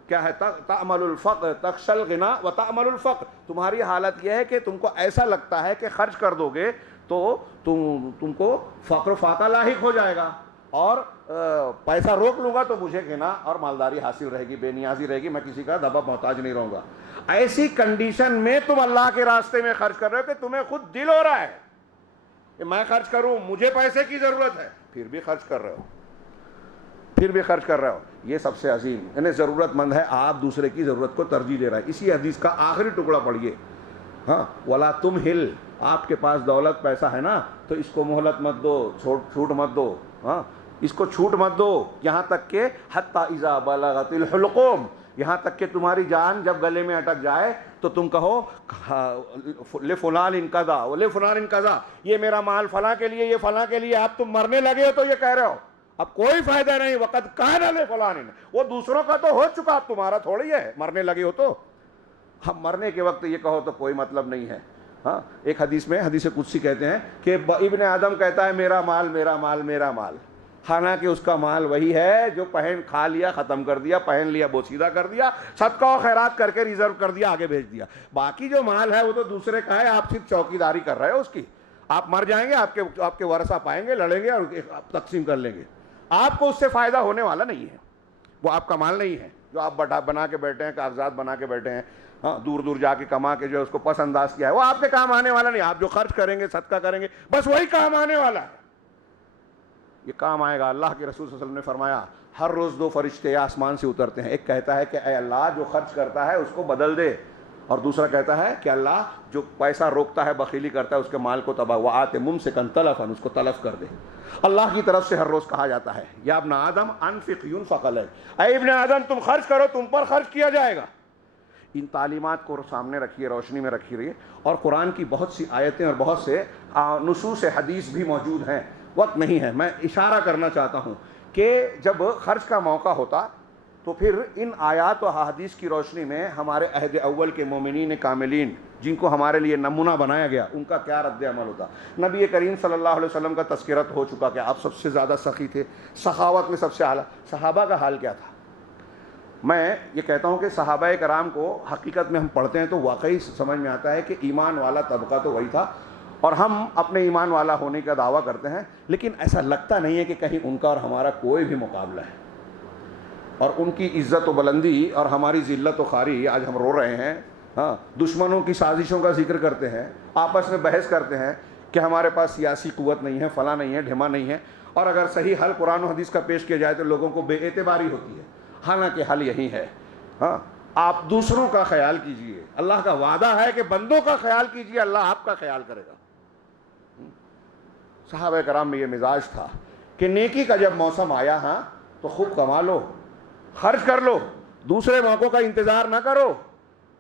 کیا ہے؟ تعمل الفقر تخشى الغنى وتعمل الفقر، تمہاری حالت یہ ہے کہ تم کو ایسا لگتا ہے کہ خرچ کر دو گے تو تم کو فقر و فاقہ لاحق ہو جائے گا، اور پیسہ روک لوں گا تو مجھے غنا اور مالداری حاصل رہے گی، بے نیازی رہے گی، میں کسی کا دبا محتاج نہیں رہوں گا۔ ایسی کنڈیشن میں تم اللہ کے راستے میں خرچ کر رہے ہو کہ تمہیں خود دل ہو رہا ہے کہ میں خرچ کروں، مجھے پیسے کی ضرورت ہے، پھر بھی خرچ کر رہے ہو، یہ سب سے عظیم، یعنی ضرورت مند ہے، آپ دوسرے کی ضرورت کو ترجیح دے رہا ہے۔ اسی حدیث کا آخری ٹکڑا پڑھیے، ہاں، ولا تم ہل، آپ کے پاس دولت پیسہ ہے نا تو اس کو مہلت مت دو، چھوٹ مت دو، ہاں، اس کو چھوٹ مت دو، یہاں تک کہ حتی اذا بلغت الحلقوم، یہاں تک کہ تمہاری جان جب گلے میں اٹک جائے تو تم کہو لفلان ان کذا ولفلان ان کذا، یہ میرا مال فلاں کے لیے، یہ فلاں کے لیے۔ آپ تم مرنے لگے ہو تو یہ کہہ رہے ہو، اب کوئی فائدہ نہیں، وقت کان لفلان، وہ دوسروں کا تو ہو چکا، اب تمہارا تھوڑی ہے، مرنے لگے ہو تو۔ ہم مرنے کے وقت یہ کہو تو کوئی مطلب نہیں ہے۔ ہاں، ایک حدیث میں، حدیث قدسی کہتے ہیں کہ ابن آدم کہتا ہے میرا مال میرا مال میرا مال، حالانکہ اس کا مال وہی ہے جو کھا لیا، ختم کر دیا، پہن لیا، بوسیدہ کر دیا، صدقہ و خیرات کر کے ریزرو کر دیا، آگے بھیج دیا۔ باقی جو مال ہے وہ تو دوسرے کا ہے، آپ صرف چوکیداری کر رہے ہو اس کی۔ آپ مر جائیں گے، آپ کے ورثہ پائیں گے، لڑیں گے اور تقسیم کر لیں گے، آپ کو اس سے فائدہ ہونے والا نہیں ہے، وہ آپ کا مال نہیں ہے جو آپ بنا کے بیٹھے ہیں، کاغذات بنا کے بیٹھے ہیں، ہاں، دور دور جا کے کما کے جو اس کو پس انداز کیا ہے، وہ آپ کے کام آنے والا نہیں۔ آپ جو خرچ کریں گے، صدقہ کریں گے، بس وہی کام آنے والا ہے، یہ کام آئے گا۔ اللہ کے رسول صلی اللہ علیہ وسلم نے فرمایا ہر روز 2 فرشتے آسمان سے اترتے ہیں، ایک کہتا ہے کہ اے اللہ جو خرچ کرتا ہے اس کو بدل دے، اور دوسرا کہتا ہے کہ اللہ جو پیسہ روکتا ہے، بخیلی کرتا ہے، اس کے مال کو تباہ، وآت ممسکا تلفا، اس کو تلف کر دے۔ اللہ کی طرف سے ہر روز کہا جاتا ہے یا ابن آدم انفق ينفق علیک، اے ابن آدم تم خرچ کرو، تم پر خرچ کیا جائے گا۔ ان تعلیمات کو سامنے رکھیے، روشنی میں رکھی رہیے، اور قرآن کی بہت سی آیتیں اور بہت سے نصوص حدیث بھی موجود ہیں، وقت نہیں ہے، میں اشارہ کرنا چاہتا ہوں کہ جب خرچ کا موقع ہوتا تو پھر ان آیات و احادیث کی روشنی میں ہمارے عہد اول کے مومنین کاملین جن کو ہمارے لیے نمونہ بنایا گیا، ان کا کیا رد عمل ہوتا۔ نبی کریم صلی اللہ علیہ وسلم کا تذکرت ہو چکا کہ آپ سب سے زیادہ سخی تھے، سخاوت میں سب سے اعلیٰ۔ صحابہ کا حال کیا تھا؟ میں یہ کہتا ہوں کہ صحابہ کرام کو حقیقت میں ہم پڑھتے ہیں تو واقعی سمجھ میں آتا ہے کہ ایمان والا طبقہ تو وہی تھا، اور ہم اپنے ایمان والا ہونے کا دعویٰ کرتے ہیں، لیکن ایسا لگتا نہیں ہے کہ کہیں ان کا اور ہمارا کوئی بھی مقابلہ ہے، اور ان کی عزت و بلندی اور ہماری ذلت و خواری، آج ہم رو رہے ہیں، ہاں، دشمنوں کی سازشوں کا ذکر کرتے ہیں، آپس میں بحث کرتے ہیں کہ ہمارے پاس سیاسی قوت نہیں ہے، فلاں نہیں ہے، ڈھما نہیں ہے، اور اگر صحیح حل قرآن و حدیث کا پیش کیا جائے تو لوگوں کو بے اعتباری ہوتی ہے، حالانکہ حل یہی ہے۔ ہاں، آپ دوسروں کا خیال کیجئے. اللہ کا وعدہ ہے کہ بندوں کا خیال کیجئے, اللہ آپ کا خیال کرے گا. صحابہ کرام میں یہ مزاج تھا کہ نیکی کا جب موسم آیا ہاں تو خوب کما لو, خرچ کر لو, دوسرے موقعوں کا انتظار نہ کرو.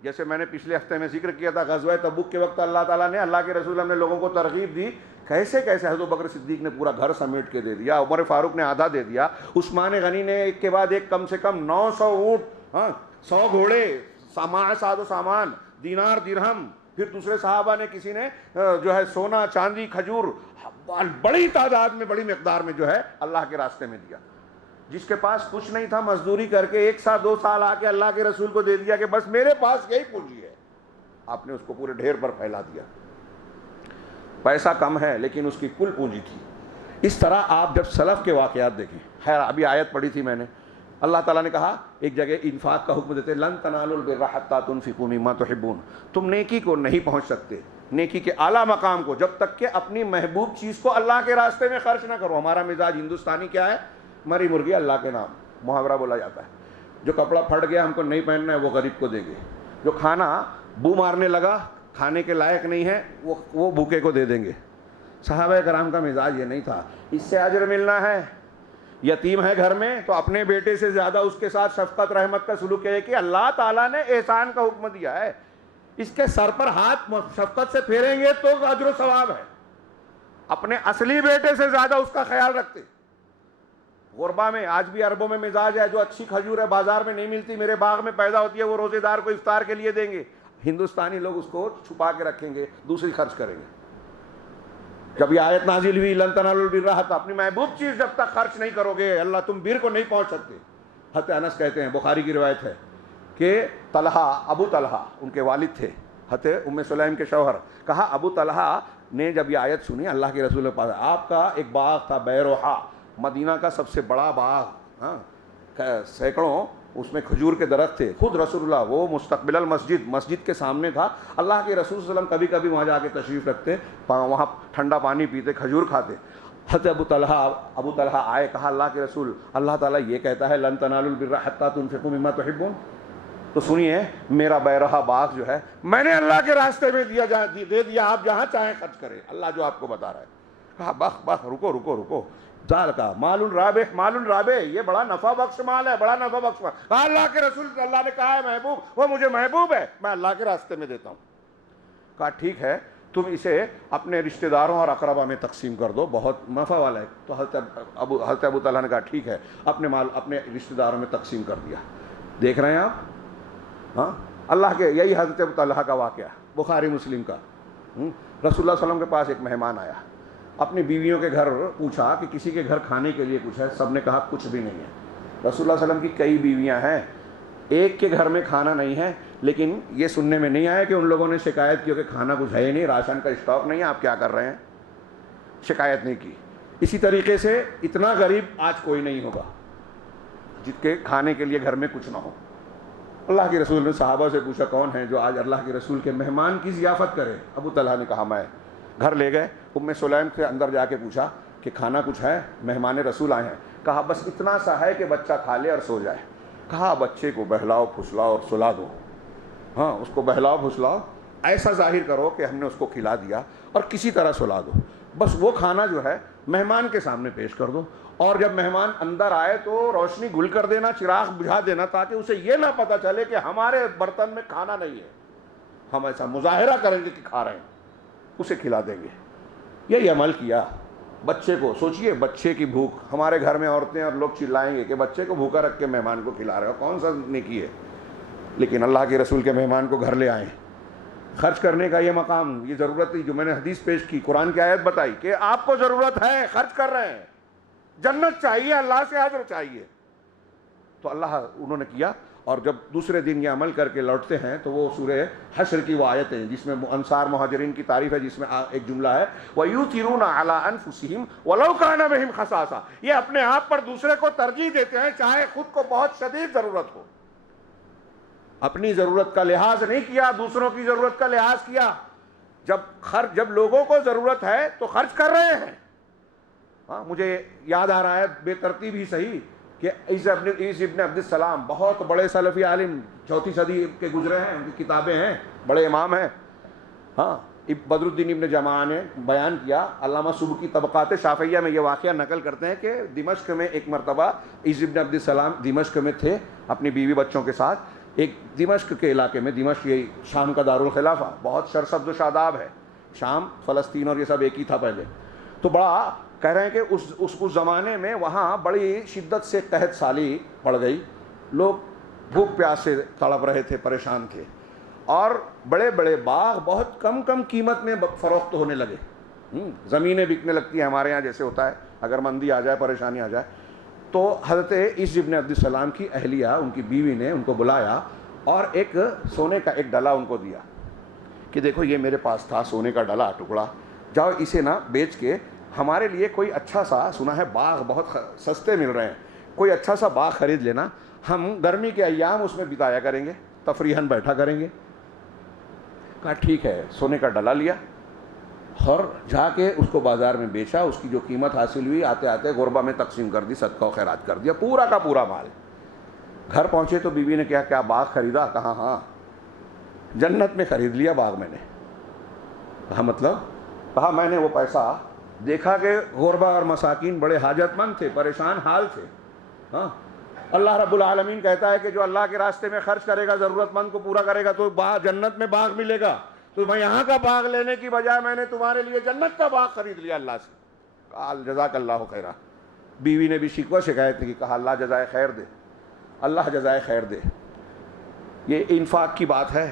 جیسے میں نے پچھلے ہفتے میں ذکر کیا تھا, غزوہ تبوک کے وقت اللہ تعالیٰ نے, اللہ کے رسول نے لوگوں کو ترغیب دی. کیسے کیسے حضرت بکر صدیق نے پورا گھر سمیٹ کے دے دیا, عمر فاروق نے آدھا دے دیا, عثمان غنی نے ایک کے بعد ایک کم سے کم 900 اونٹ, 100 گھوڑے, ساز و سامان, دینار درہم. پھر دوسرے صحابہ نے, کسی نے جو ہے سونا چاندی کھجور بڑی تعداد میں, بڑی مقدار میں جو ہے اللہ کے راستے میں دیا. جس کے پاس کچھ نہیں تھا مزدوری کر کے 1 سال 2 سال آ کے اللہ کے رسول کو دے دیا کہ بس میرے پاس یہی پونجی ہے. آپ نے اس کو پورے ڈھیر پر پھیلا دیا. پیسہ کم ہے لیکن اس کی کل پونجی تھی. اس طرح آپ جب سلف کے واقعات دیکھیں, خیر ابھی آیت پڑھی تھی میں نے, اللہ تعالیٰ نے کہا ایک جگہ انفاق کا حکم دیتے, لن تنالوا البر حتی تنفقوا مما تحبون, تم نیکی کو نہیں پہنچ سکتے, نیکی کے اعلیٰ مقام کو, جب تک کہ اپنی محبوب چیز کو اللہ کے راستے میں خرچ نہ کرو. ہمارا مزاج ہندوستانی کیا ہے, مری مرغی اللہ کے نام, محاورہ بولا جاتا ہے. جو کپڑا پھٹ گیا ہم کو نہیں پہننا ہے وہ غریب کو دیں گے, جو کھانا بو مارنے لگا کھانے کے لائق نہیں ہے وہ بھوکے کو دے دیں گے. صحابہ کرام کا مزاج یہ نہیں تھا. اس سے اجر ملنا ہے, یتیم ہے گھر میں تو اپنے بیٹے سے زیادہ اس کے ساتھ شفقت رحمت کا سلوک ہے کہ اللہ تعالیٰ نے احسان کا حکم دیا ہے, اس کے سر پر ہاتھ شفقت سے پھیریں گے تو اجر و ثواب ہے. اپنے اصلی بیٹے سے زیادہ اس کا خیال رکھتے. غربا میں آج بھی عربوں میں مزاج ہے, جو اچھی کھجور ہے بازار میں نہیں ملتی, میرے باغ میں پیدا ہوتی ہے, وہ روزے دار کو افطار کے لیے دیں گے. ہندوستانی لوگ اس کو چھپا کے رکھیں گے, دوسری خرچ کریں گے. جب یہ آیت نازل ہوئی لن تنالوا البر حتی, اپنی محبوب چیز جب تک خرچ نہیں کرو گے اللہ تم بر کو نہیں پہنچ سکتے. حضرت انس کہتے ہیں, بخاری کی روایت ہے کہ طلحہ, ابو طلحہ ان کے والد تھے, حضرت ام سلیم کے شوہر, کہا ابو طلحہ نے جب یہ آیت سنی اللہ کے رسول کے پاس, آپ کا ایک باغ تھا بیروحا, مدینہ کا سب سے بڑا باغ, سینکڑوں اس میں کھجور کے درخت تھے. خود رسول اللہ وہ مستقبل المسجد, مسجد کے سامنے تھا. اللہ کے رسول صلی اللہ علیہ وسلم کبھی کبھی وہاں جا کے تشریف رکھتے, وہاں ٹھنڈا پانی پیتے, کھجور کھاتے. حضرت ابو طلحہ آئے, کہا اللہ کے رسول, اللہ تعالیٰ یہ کہتا ہے لن تنالوا البر حتی تنفقوا مما تحبون, تو سنیے میرا بیرہا باغ جو ہے میں نے اللہ کے راستے میں دے دیا, آپ جہاں چاہیں خرچ کریں, اللہ جو آپ کو بتا رہا ہے. کہا بخ رکو ذال کا مال رابح, یہ بڑا نفع بخش مال ہے, بڑا نفع بخش مال. کہا اللہ کے رسول, اللہ نے کہا ہے محبوب, وہ مجھے محبوب ہے, میں اللہ کے راستے میں دیتا ہوں. کہا ٹھیک ہے, تم اسے اپنے رشتہ داروں اور اقربا میں تقسیم کر دو, بہت نفع والا ہے. تو حضرت ابو طلحہ نے کہا ٹھیک ہے, اپنے مال اپنے رشتہ داروں میں تقسیم کر دیا. دیکھ رہے ہیں آپ, ہاں اللہ کے, یہی حضرت ابو طلحہ کا واقعہ بخاری مسلم کا. رسول اللہ صلی اللہ علیہ وسلم کے پاس ایک مہمان آیا, اپنی بیویوں کے گھر پوچھا کہ کسی کے گھر کھانے کے لیے کچھ ہے, سب نے کہا کچھ بھی نہیں ہے. رسول اللہ صلی اللہ علیہ وسلم کی کئی بیویاں ہیں, ایک کے گھر میں کھانا نہیں ہے, لیکن یہ سننے میں نہیں آیا کہ ان لوگوں نے شکایت کی کہ کھانا کچھ ہے ہی نہیں, راشن کا اسٹاک نہیں ہے, آپ کیا کر رہے ہیں, شکایت نہیں کی. اسی طریقے سے اتنا غریب آج کوئی نہیں ہوگا جس کے کھانے کے لیے گھر میں کچھ نہ ہو. اللہ کے رسول نے صحابہ سے پوچھا کون ہے جو آج اللہ کے رسول کے مہمان کی ضیافت کرے. ابو طلحہ نے کہا میں. گھر لے گئے, ام سلیم سے اندر جا کے پوچھا کہ کھانا کچھ ہے, مہمان رسول آئے ہیں. کہا بس اتنا سا ہے کہ بچہ کھا لے اور سو جائے. کہا بچے کو بہلاؤ پھسلاؤ اور سلا دو, ہاں اس کو بہلاؤ پھسلاؤ, ایسا ظاہر کرو کہ ہم نے اس کو کھلا دیا اور کسی طرح سلا دو. بس وہ کھانا جو ہے مہمان کے سامنے پیش کر دو, اور جب مہمان اندر آئے تو روشنی گل کر دینا, چراغ بجھا دینا, تاکہ اسے یہ نہ پتہ چلے کہ ہمارے برتن میں کھانا نہیں ہے. ہم ایسا مظاہرہ کریں گے کہ کھا رہے ہیں, اسے کھلا دیں گے. یہی عمل کیا. بچے کو سوچئے, بچے کی بھوک, ہمارے گھر میں عورتیں اور لوگ چلائیں گے کہ بچے کو بھوکا رکھ کے مہمان کو کھلا رہے ہو, کون سا نیکی ہے. لیکن اللہ کے رسول کے مہمان کو گھر لے آئیں. خرچ کرنے کا یہ مقام, یہ ضرورت تھی جو میں نے حدیث پیش کی, قرآن کی آیت بتائی کہ آپ کو ضرورت ہے, خرچ کر رہے ہیں, جنت چاہیے, اللہ سے اجر چاہیے. تو اللہ انہوں نے کیا. اور جب دوسرے دن یہ عمل کر کے لوٹتے ہیں تو وہ سورہ حشر کی وہ آیت ہیں جس میں انصار مہاجرین کی تعریف ہے, جس میں ایک جملہ ہے وَيُؤْثِرُونَ عَلَىٰ أَنفُسِهِمْ وَلَوْ كَانَ بِهِمْ خَصَاصَةٌ, یہ اپنے آپ پر دوسرے کو ترجیح دیتے ہیں چاہے خود کو بہت شدید ضرورت ہو. اپنی ضرورت کا لحاظ نہیں کیا, دوسروں کی ضرورت کا لحاظ کیا. جب لوگوں کو ضرورت ہے تو خرچ کر رہے ہیں. ہاں مجھے یاد آ رہا ہے, بے ترتیب ہی صحیح, کہ عیسی ابن عبد السلام بہت بڑے سلفی عالم، 4 صدی کے گزرے ہیں، ان کی کتابیں ہیں، بڑے امام ہیں. ہاں، بدر الدین ابن جماعہ نے بیان کیا. علامہ سبکی طبقات شافعیہ میں یہ واقعہ نقل کرتے ہیں کہ دمشق میں ایک مرتبہ عیسی ابن عبد السلام دمشق میں تھے اپنی بیوی بچوں کے ساتھ. ایک دمشق کے علاقے میں، دمشق یہ شام کا دارالخلافہ، بہت سرسبز و شاداب ہے، شام فلسطین اور یہ سب ایک ہی تھا پہلے. تو بڑا کہہ رہے ہیں کہ اس زمانے میں وہاں بڑی شدت سے قحط سالی پڑ گئی، لوگ بھوک پیاس سے تڑپ رہے تھے، پریشان تھے، اور بڑے بڑے باغ بہت کم قیمت میں فروخت ہونے لگے. زمینیں بکنے لگتی ہیں ہمارے یہاں جیسے ہوتا ہے اگر مندی آ جائے، پریشانی آ جائے. تو حضرت عیسی ابن عبد السلام کی اہلیہ، ان کی بیوی نے ان کو بلایا اور ایک سونے کا ایک ڈلا ان کو دیا کہ دیکھو یہ میرے پاس تھا سونے کا ڈلا ٹکڑا، جاؤ اسے نا بیچ کے ہمارے لیے کوئی اچھا سا، سنا ہے باغ بہت سستے مل رہے ہیں، کوئی اچھا سا باغ خرید لینا، ہم گرمی کے ایام اس میں بتایا کریں گے، تفریحاً بیٹھا کریں گے. کہا ٹھیک ہے. سونے کا ڈلا لیا اور جا کے اس کو بازار میں بیچا. اس کی جو قیمت حاصل ہوئی آتے آتے غربہ میں تقسیم کر دی، صدقہ و خیرات کر دیا، پورا کا پورا مال. گھر پہنچے تو بیوی نے کیا باغ خریدا؟ کہا ہاں، جنت میں خرید لیا باغ میں نے. کہا مطلب؟ کہا میں نے وہ پیسہ دیکھا کہ غربا اور مساکین بڑے حاجت مند تھے، پریشان حال تھے. ہاں، اللہ رب العالمین کہتا ہے کہ جو اللہ کے راستے میں خرچ کرے گا، ضرورت مند کو پورا کرے گا تو جنت میں باغ ملے گا. تو میں یہاں کا باغ لینے کی بجائے میں نے تمہارے لیے جنت کا باغ خرید لیا اللہ سے. کہا جزاک اللہ خیرہ. بیوی نے بھی شکوہ شکایت کی، کہا اللہ جزائے خیر دے، اللہ جزائے خیر دے. یہ انفاق کی بات ہے.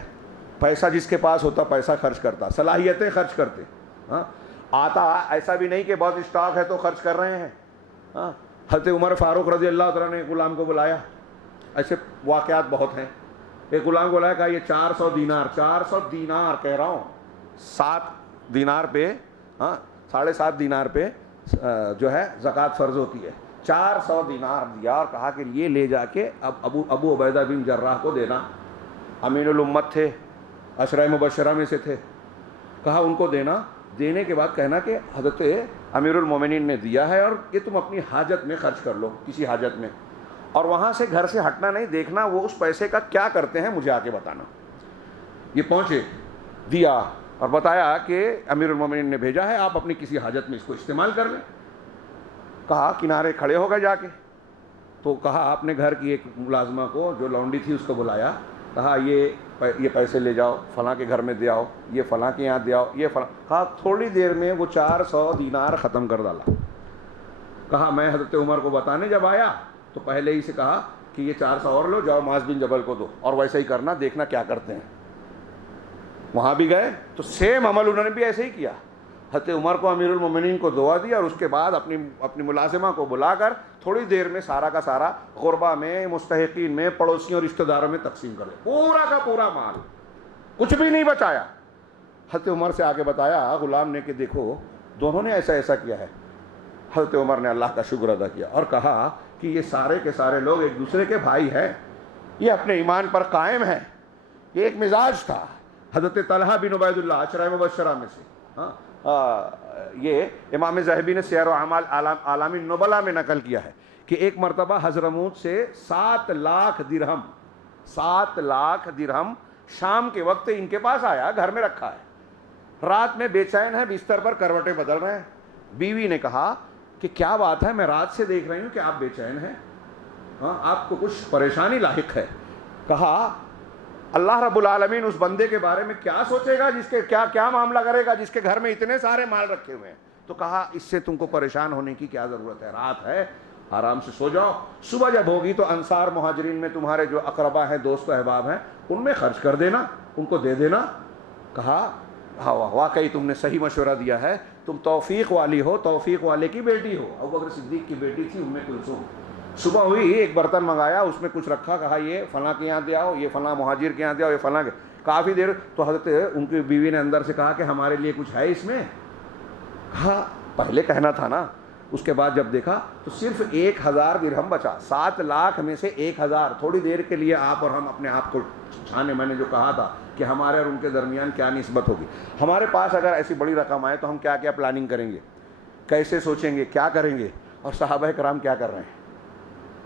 پیسہ جس کے پاس ہوتا پیسہ خرچ کرتا، صلاحیتیں خرچ کرتے. ہاں، آتا ایسا بھی نہیں کہ بہت اسٹاک ہے تو خرچ کر رہے ہیں. ہاں، حضرت عمر فاروق رضی اللہ تعالیٰ نے ایک غلام کو بلایا. ایسے واقعات بہت ہیں. ایک غلام کو بلایا، کہا یہ 400 دینار، 400 دینار کہہ رہا ہوں، 7 دینار پہ، ہاں 7.5 دینار پہ جو ہے زکوٰۃ فرض ہوتی ہے. 400 دینار دیا اور کہا کہ یہ لے جا کے اب ابو عبیدہ بن جراح کو دینا. امین الامت تھے، عشرہ مبشرہ میں سے تھے. کہا ان کو دینا. دینے کے بعد کہنا کہ حضرت امیر المومنین نے دیا ہے اور یہ تم اپنی حاجت میں خرچ کر لو، کسی حاجت میں، اور وہاں سے گھر سے ہٹنا نہیں، دیکھنا وہ اس پیسے کا کیا کرتے ہیں، مجھے آ کے بتانا. یہ پہنچے، دیا اور بتایا کہ امیر المومنین نے بھیجا ہے، آپ اپنی کسی حاجت میں اس کو استعمال کر لیں. کہا کنارے کھڑے ہو گئے جا کے. تو کہا اپنے گھر کی ایک ملازمہ کو جو لونڈی تھی اس کو بلایا. کہا یہ پیسے لے جاؤ، فلاں کے گھر میں دے آؤ، یہ فلاں کے یہاں دے آؤ، یہ فلاں. کہا تھوڑی دیر میں وہ 400 دینار ختم کر ڈالا. کہا میں حضرت عمر کو بتانے جب آیا تو پہلے ہی سے کہا کہ یہ 400 اور لو، جاؤ معاذ بن جبل کو دو، اور ویسے ہی کرنا، دیکھنا کیا کرتے ہیں. وہاں بھی گئے تو سیم عمل انہوں نے بھی ایسے ہی کیا. حضرت عمر کو امیر المومنین کو دعا دیا اور اس کے بعد اپنی ملازمہ کو بلا کر تھوڑی دیر میں سارا کا سارا غربا میں، مستحقین میں، پڑوسیوں اور رشتہ داروں میں تقسیم کر دیا، پورا کا پورا مال، کچھ بھی نہیں بچایا. حضرت عمر سے آ کے بتایا غلام نے کہ دیکھو دونوں نے ایسا کیا ہے. حضرت عمر نے اللہ کا شکر ادا کیا اور کہا کہ یہ سارے کے سارے لوگ ایک دوسرے کے بھائی ہیں، یہ اپنے ایمان پر قائم ہیں. یہ ایک مزاج تھا. حضرت طلحہ بن عبید اللہ عشرہ مبشرہ میں سے، یہ امام ذہبی نے سیر و اعمال اعلام النبلاء میں نقل کیا ہے کہ ایک مرتبہ حضرموت سے 7 لاکھ درہم شام کے وقت ان کے پاس آیا، گھر میں رکھا ہے. رات میں بے چین ہے، بستر پر کروٹیں بدل رہے ہیں. بیوی نے کہا کہ کیا بات ہے، میں رات سے دیکھ رہی ہوں کہ آپ بے چین ہیں، آپ کو کچھ پریشانی لاحق ہے. کہا اللہ رب العالمین اس بندے کے بارے میں کیا سوچے گا، جس کے کیا معاملہ کرے گا، جس کے گھر میں اتنے سارے مال رکھے ہوئے ہیں. تو کہا اس سے تم کو پریشان ہونے کی کیا ضرورت ہے، رات ہے، آرام سے سو جاؤ، صبح جب ہوگی تو انصار مہاجرین میں تمہارے جو اقربا ہیں، دوست و احباب ہیں، ان میں خرچ کر دینا، ان کو دے دینا. کہا ہاں واقعی تم نے صحیح مشورہ دیا ہے، تم توفیق والی ہو، توفیق والے کی بیٹی ہو. ابوبکر صدیق کی بیٹی تھی ام کلثوم. صبح ہوئی، ایک برتن منگایا، اس میں کچھ رکھا، کہا یہ فلاں کے یہاں دے آؤ، یہ فلاں مہاجر کے یہاں دے آؤ، یہ فلاں کے. کافی دیر تو حضرت ان کی بیوی نے اندر سے کہا کہ ہمارے لیے کچھ ہے اس میں. کہا پہلے کہنا تھا نا. اس کے بعد جب دیکھا تو صرف 1000 درہم بچا. 7 لاکھ میں سے 1000. تھوڑی دیر کے لیے آپ اور ہم اپنے آپ کو چھانے. میں نے جو کہا تھا کہ ہمارے اور ان کے درمیان کیا نسبت ہوگی. ہمارے پاس اگر ایسی بڑی رقم آئے تو ہم کیا کیا پلاننگ کریں گے، کیسے سوچیں گے، کیا کریں گے، اور صحابہ کرام کیا کر رہے ہیں.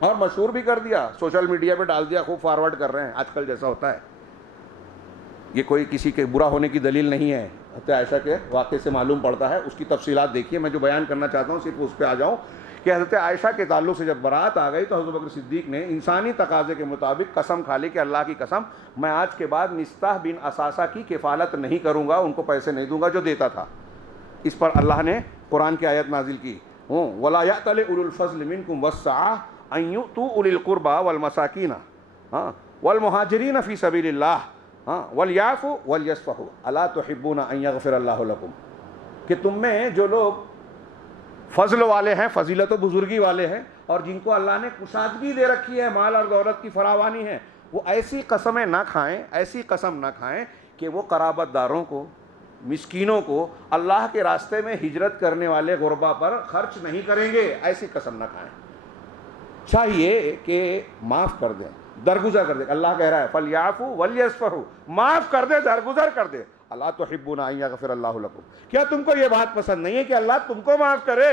اور مشہور بھی کر دیا, سوشل میڈیا پہ ڈال دیا, خوب فارورڈ کر رہے ہیں آج کل جیسا ہوتا ہے. یہ کوئی کسی کے برا ہونے کی دلیل نہیں ہے, حضرت عائشہ کے واقعے سے معلوم پڑتا ہے. اس کی تفصیلات دیکھیے, میں جو بیان کرنا چاہتا ہوں صرف اس پہ آ جاؤں کہ حضرت عائشہ کے تعلق سے جب برات آ گئی تو حضرت بکر صدیق نے انسانی تقاضے کے مطابق قسم کھا لی کہ اللہ کی قسم میں آج کے بعد مصطح بن اساسہ کی کفالت نہیں کروں گا, ان کو پیسے نہیں دوں گا جو دیتا تھا. اس پر اللہ نے قرآن کی آیت نازل کی, وَلَا يَأْتَلِ أُولُو الْفَضْلِ مِنْكُمْ وَالسَّعَةِ أَن يُؤْتُوا أُولِي الْقُرْبَى وَالْمَسَاكِينَ وَالْمُهَاجِرِينَ فِي سَبِيلِ اللَّهِ وَلْيَعْفُوا وَلْيَصْفَحُوا أَلَا تُحِبُّونَ أَن يَغْفِرَ اللَّهُ لَكُمْ, کہ تم میں جو لوگ فضل والے ہیں, فضیلت و بزرگی والے ہیں, اور جن کو اللہ نے کشادگی دے رکھی ہے, مال اور دولت کی فراوانی ہے, وہ ایسی قسمیں نہ کھائیں, ایسی قسم نہ کھائیں کہ وہ قرابت داروں کو, مسکینوں کو, اللہ کے راستے میں ہجرت کرنے والے غربا پر خرچ نہیں کریں گے. ایسی قسم نہ کھائیں. چاہیے کہ معاف کر دیں, درگزر کر دیں. اللہ کہہ رہا ہے فَلْيَعْفُوا وَلْيَصْفَحُوا, معاف کر دے, درگزر کر دے. اللہ تحبون ان یغفر اللہ لکم, کیا تم کو یہ بات پسند نہیں ہے کہ اللہ تم کو معاف کرے؟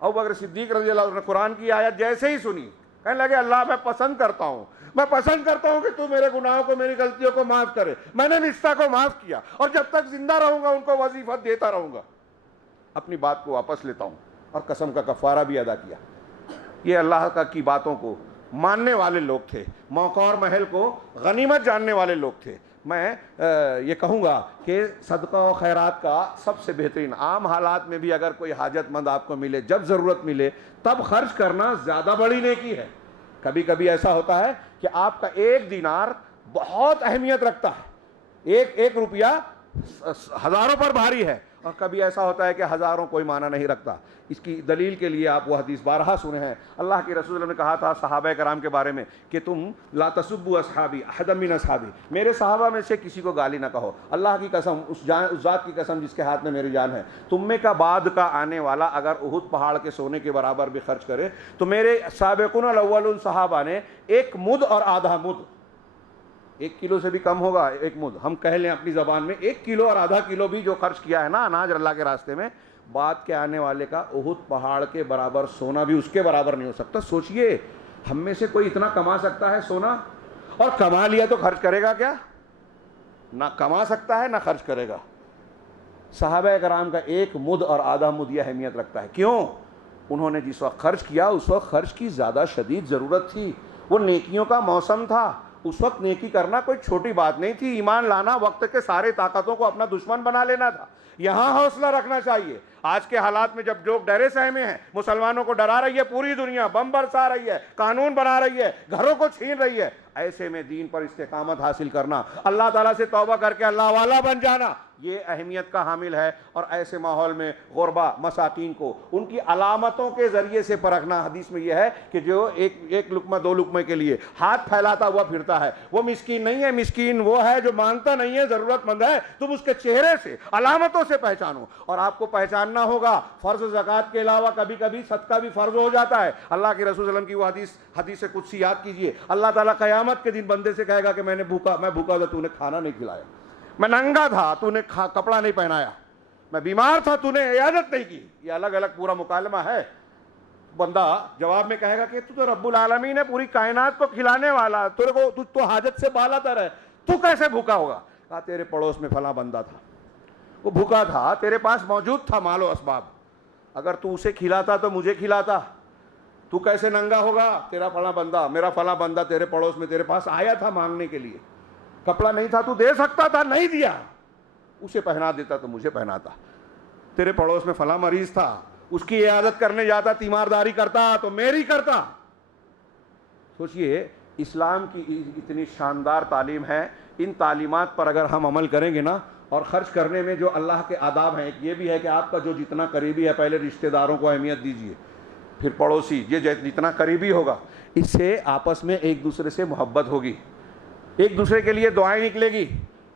ابو بکر صدیق رضی اللہ عنہ نے قرآن کی آیت جیسے ہی سنی کہنے لگے اللہ میں پسند کرتا ہوں کہ تو میرے گناہوں کو, میری غلطیوں کو معاف کرے. میں نے مصطح کو معاف کیا اور جب تک زندہ رہوں گا ان کو وظیفہ دیتا رہوں گا. اپنی بات کو واپس لیتا ہوں اور قسم کا کفارہ بھی ادا کیا. یہ اللہ کی باتوں کو ماننے والے لوگ تھے, موقع اور محل کو غنیمت جاننے والے لوگ تھے. میں یہ کہوں گا کہ صدقہ و خیرات کا سب سے بہترین, عام حالات میں بھی اگر کوئی حاجت مند آپ کو ملے, جب ضرورت ملے تب خرچ کرنا زیادہ بڑی نیکی ہے. کبھی کبھی ایسا ہوتا ہے کہ آپ کا 1 دینار بہت اہمیت رکھتا ہے, ایک روپیہ ہزاروں پر بھاری ہے, اور کبھی ایسا ہوتا ہے کہ ہزاروں کوئی معنی نہیں رکھتا. اس کی دلیل کے لیے آپ وہ حدیث بارہا سنے ہیں. اللہ کے رسول نے کہا تھا صحابہ کرام کے بارے میں کہ تم لا تسبوا اصحابی احد من اصحابی, میرے صحابہ میں سے کسی کو گالی نہ کہو. اللہ کی قسم, اس ذات کی قسم جس کے ہاتھ میں میری جان ہے, تم میں کا بعد کا آنے والا اگر احد پہاڑ کے سونے کے برابر بھی خرچ کرے تو میرے سابقون الاولون صحابہ نے 1 مد اور آدھا مد, 1 کلو سے بھی کم ہوگا 1 مد, ہم کہہ لیں اپنی زبان میں 1 کلو اور آدھا کلو بھی جو خرچ کیا ہے نا اناج اللہ کے راستے میں, بعد کے آنے والے کا احد پہاڑ کے برابر سونا بھی اس کے برابر نہیں ہو سکتا. سوچئے, ہم میں سے کوئی اتنا کما سکتا ہے سونا, اور کما لیا تو خرچ کرے گا کیا؟ نہ کما سکتا ہے نہ خرچ کرے گا. صحابہ کرام کا 1 مد اور آدھا مد یہ اہمیت رکھتا ہے. کیوں؟ انہوں نے جس وقت خرچ کیا اس وقت خرچ کی زیادہ شدید ضرورت تھی, وہ نیکیوں کا موسم تھا. اس وقت نیکی کرنا کوئی چھوٹی بات نہیں تھی. ایمان لانا وقت کے سارے طاقتوں کو اپنا دشمن بنا لینا تھا. یہاں حوصلہ رکھنا چاہیے. آج کے حالات میں جب لوگ ڈرے سہمے ہیں, مسلمانوں کو ڈرا رہی ہے پوری دنیا, بم برسا رہی ہے, قانون بنا رہی ہے, گھروں کو چھین رہی ہے, ایسے میں دین پر استقامت حاصل کرنا, اللہ تعالیٰ سے توبہ کر کے اللہ والا بن جانا, یہ اہمیت کا حامل ہے. اور ایسے ماحول میں غربا مساکین کو ان کی علامتوں کے ذریعے سے پرکھنا. حدیث میں یہ ہے کہ جو ایک لقمہ 2 لقمے کے لیے ہاتھ پھیلاتا ہوا پھرتا ہے وہ مسکین نہیں ہے. مسکین وہ ہے جو مانگتا نہیں ہے, ضرورت مند ہے. تم اس کے چہرے سے, علامتوں سے پہچانو. اور آپ کو پہچاننا ہوگا فرض زکوٰۃ کے علاوہ کبھی کبھی صدقہ بھی فرض ہو جاتا ہے. اللہ کے رسول صلی اللہ علیہ وسلم کی وہ حدیث قدسی یاد کیجئے. اللہ تعالیٰ قیامت کے دن بندے سے کہے گا کہ میں بھوکا تھا, تو نے کھانا نہیں کھلایا, میں ننگا تھا, تو نے کپڑا نہیں پہنایا, میں بیمار تھا, تو نے عیادت نہیں کی. یہ الگ الگ پورا مکالمہ ہے. بندہ جواب میں کہے گا کہ تو رب العالمین ہے, پوری کائنات کو کھلانے والا, تو حاجت سے بالا تر ہے, تو کیسے بھوکا ہوگا؟ کہا تیرے پڑوس میں فلاں بندہ تھا, وہ بھوکا تھا, تیرے پاس موجود تھا مال و اسباب, اگر تو اسے کھلاتا تو مجھے کھلاتا, تو کیسے ننگا ہوگا؟ تیرا فلاں بندہ, میرا فلاں بندہ تیرے پڑوس میں تیرے پاس آیا تھا مانگنے کے لیے, کپڑا نہیں تھا, تو دے سکتا تھا, نہیں دیا, اسے پہنا دیتا تو مجھے پہناتا. تیرے پڑوس میں فلاں مریض تھا, اس کی عیادت کرنے جاتا, تیمارداری کرتا تو میری کرتا. سوچئے, اسلام کی اتنی شاندار تعلیم ہے, ان تعلیمات پر اگر ہم عمل کریں گے نا, اور خرچ کرنے میں جو اللہ کے آداب ہیں, یہ بھی ہے کہ آپ کا جو جتنا قریبی ہے پہلے رشتہ داروں کو اہمیت دیجئے, پھر پڑوسی, یہ جتنا قریبی ہوگا اس سے آپس میں ایک دوسرے سے محبت ہوگی, ایک دوسرے کے لیے دعائیں نکلے گی.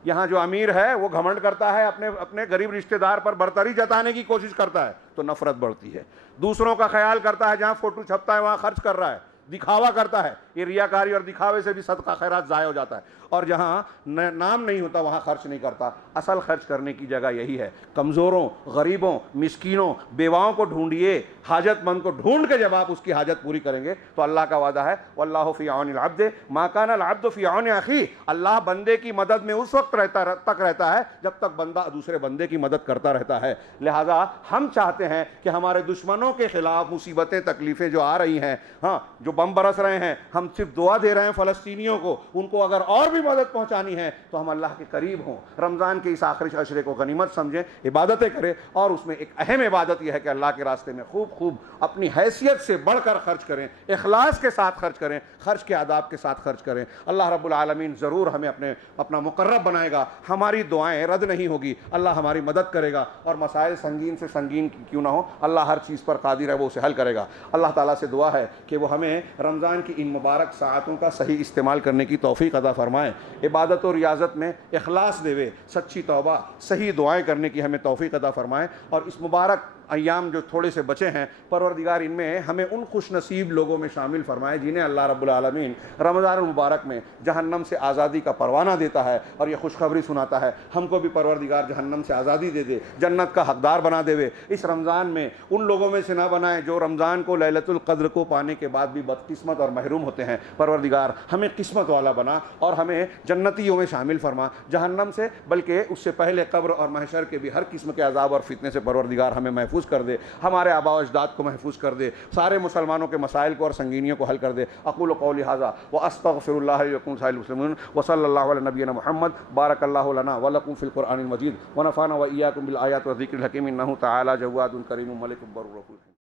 یہاں جو امیر ہے وہ گھمنڈ کرتا ہے, اپنے غریب رشتہ دار پر برتری جتانے کی کوشش کرتا ہے تو نفرت بڑھتی ہے. دوسروں کا خیال کرتا ہے, جہاں فوٹو چھپتا ہے وہاں خرچ کر رہا ہے, دکھاوا کرتا ہے، یہ ریاکاری اور دکھاوے سے بھی صدقہ خیرات ضائع ہو جاتا ہے، اور جہاں نام نہیں ہوتا وہاں خرچ نہیں کرتا۔ اصل خرچ کرنے کی جگہ یہی ہے، کمزوروں، غریبوں، مسکینوں، بیواؤں کو ڈھونڈیے، حاجت مند کو ڈھونڈ کے جب آپ اس کی حاجت پوری کریں گے تو اللہ کا وعدہ ہے واللہ فی عون العبد ما کان العبد فی عون اخیہ، اللہ بندے کی مدد میں اس وقت تک رہتا ہے جب تک بندہ دوسرے بندے کی مدد کرتا رہتا ہے۔ لہذا ہم چاہتے ہیں کہ ہمارے دشمنوں کے خلاف مصیبتیں تکلیفیں جو آ رہی ہیں، ہاں جو بم برس رہے ہیں، ہم صرف دعا دے رہے ہیں فلسطینیوں کو، ان کو اگر اور بھی مدد پہنچانی ہے تو ہم اللہ کے قریب ہوں، رمضان کے اس آخری عشرے کو غنیمت سمجھیں، عبادتیں کریں، اور اس میں ایک اہم عبادت یہ ہے کہ اللہ کے راستے میں خوب اپنی حیثیت سے بڑھ کر خرچ کریں، اخلاص کے ساتھ خرچ کریں، خرچ کے آداب کے ساتھ خرچ کریں۔ اللہ رب العالمین ضرور ہمیں اپنا مقرب بنائے گا، ہماری دعائیں رد نہیں ہوگی، اللہ ہماری مدد کرے گا، اور مسائل سنگین سے سنگین کیوں نہ ہو اللہ ہر چیز پر قادر ہے، وہ اسے حل کرے گا۔ اللہ تعالیٰ سے دعا ہے کہ وہ ہمیں رمضان کی ان مبارک ساعتوں کا صحیح استعمال کرنے کی توفیق عطا فرمائے، عبادت و ریاضت میں اخلاص دے، سچی توبہ، صحیح دعائیں کرنے کی ہمیں توفیق عطا فرمائے، اور اس مبارک ایام جو تھوڑے سے بچے ہیں پروردگار ان میں ہمیں ان خوش نصیب لوگوں میں شامل فرمائے جنہیں اللہ رب العالمین رمضان المبارک میں جہنم سے آزادی کا پروانہ دیتا ہے اور یہ خوشخبری سناتا ہے۔ ہم کو بھی پروردگار جہنم سے آزادی دے دے، جنت کا حقدار بنا دے، اس رمضان میں ان لوگوں میں سے نہ بنائے جو رمضان کو لیلۃ القدر کو پانے کے بعد بھی بدقسمت اور محروم ہوتے ہیں۔ پروردگار ہمیں قسمت والا بنا اور ہمیں جنتیوں میں شامل فرما، جہنم سے بلکہ اس سے پہلے قبر اور محشر کے بھی ہر قسم کے عذاب اور فتنے سے پروردگار ہمیں محفوظ کر دے، ہمارے آباء و اجداد کو محفوظ کر دے، سارے مسلمانوں کے مسائل کو اور سنگینیوں کو حل کر دے۔ اقول قولی ھذا واستغفر اللہ لی ولکم سائر المسلمین وصلی اللہ علی نبینا محمد، بارک اللہ لنا ولکم فی القرآن المجید ونفعنا وإیاکم بالآیات والذکر الحکیم، انہ تعالی جواد کریم ملک بر رحیم۔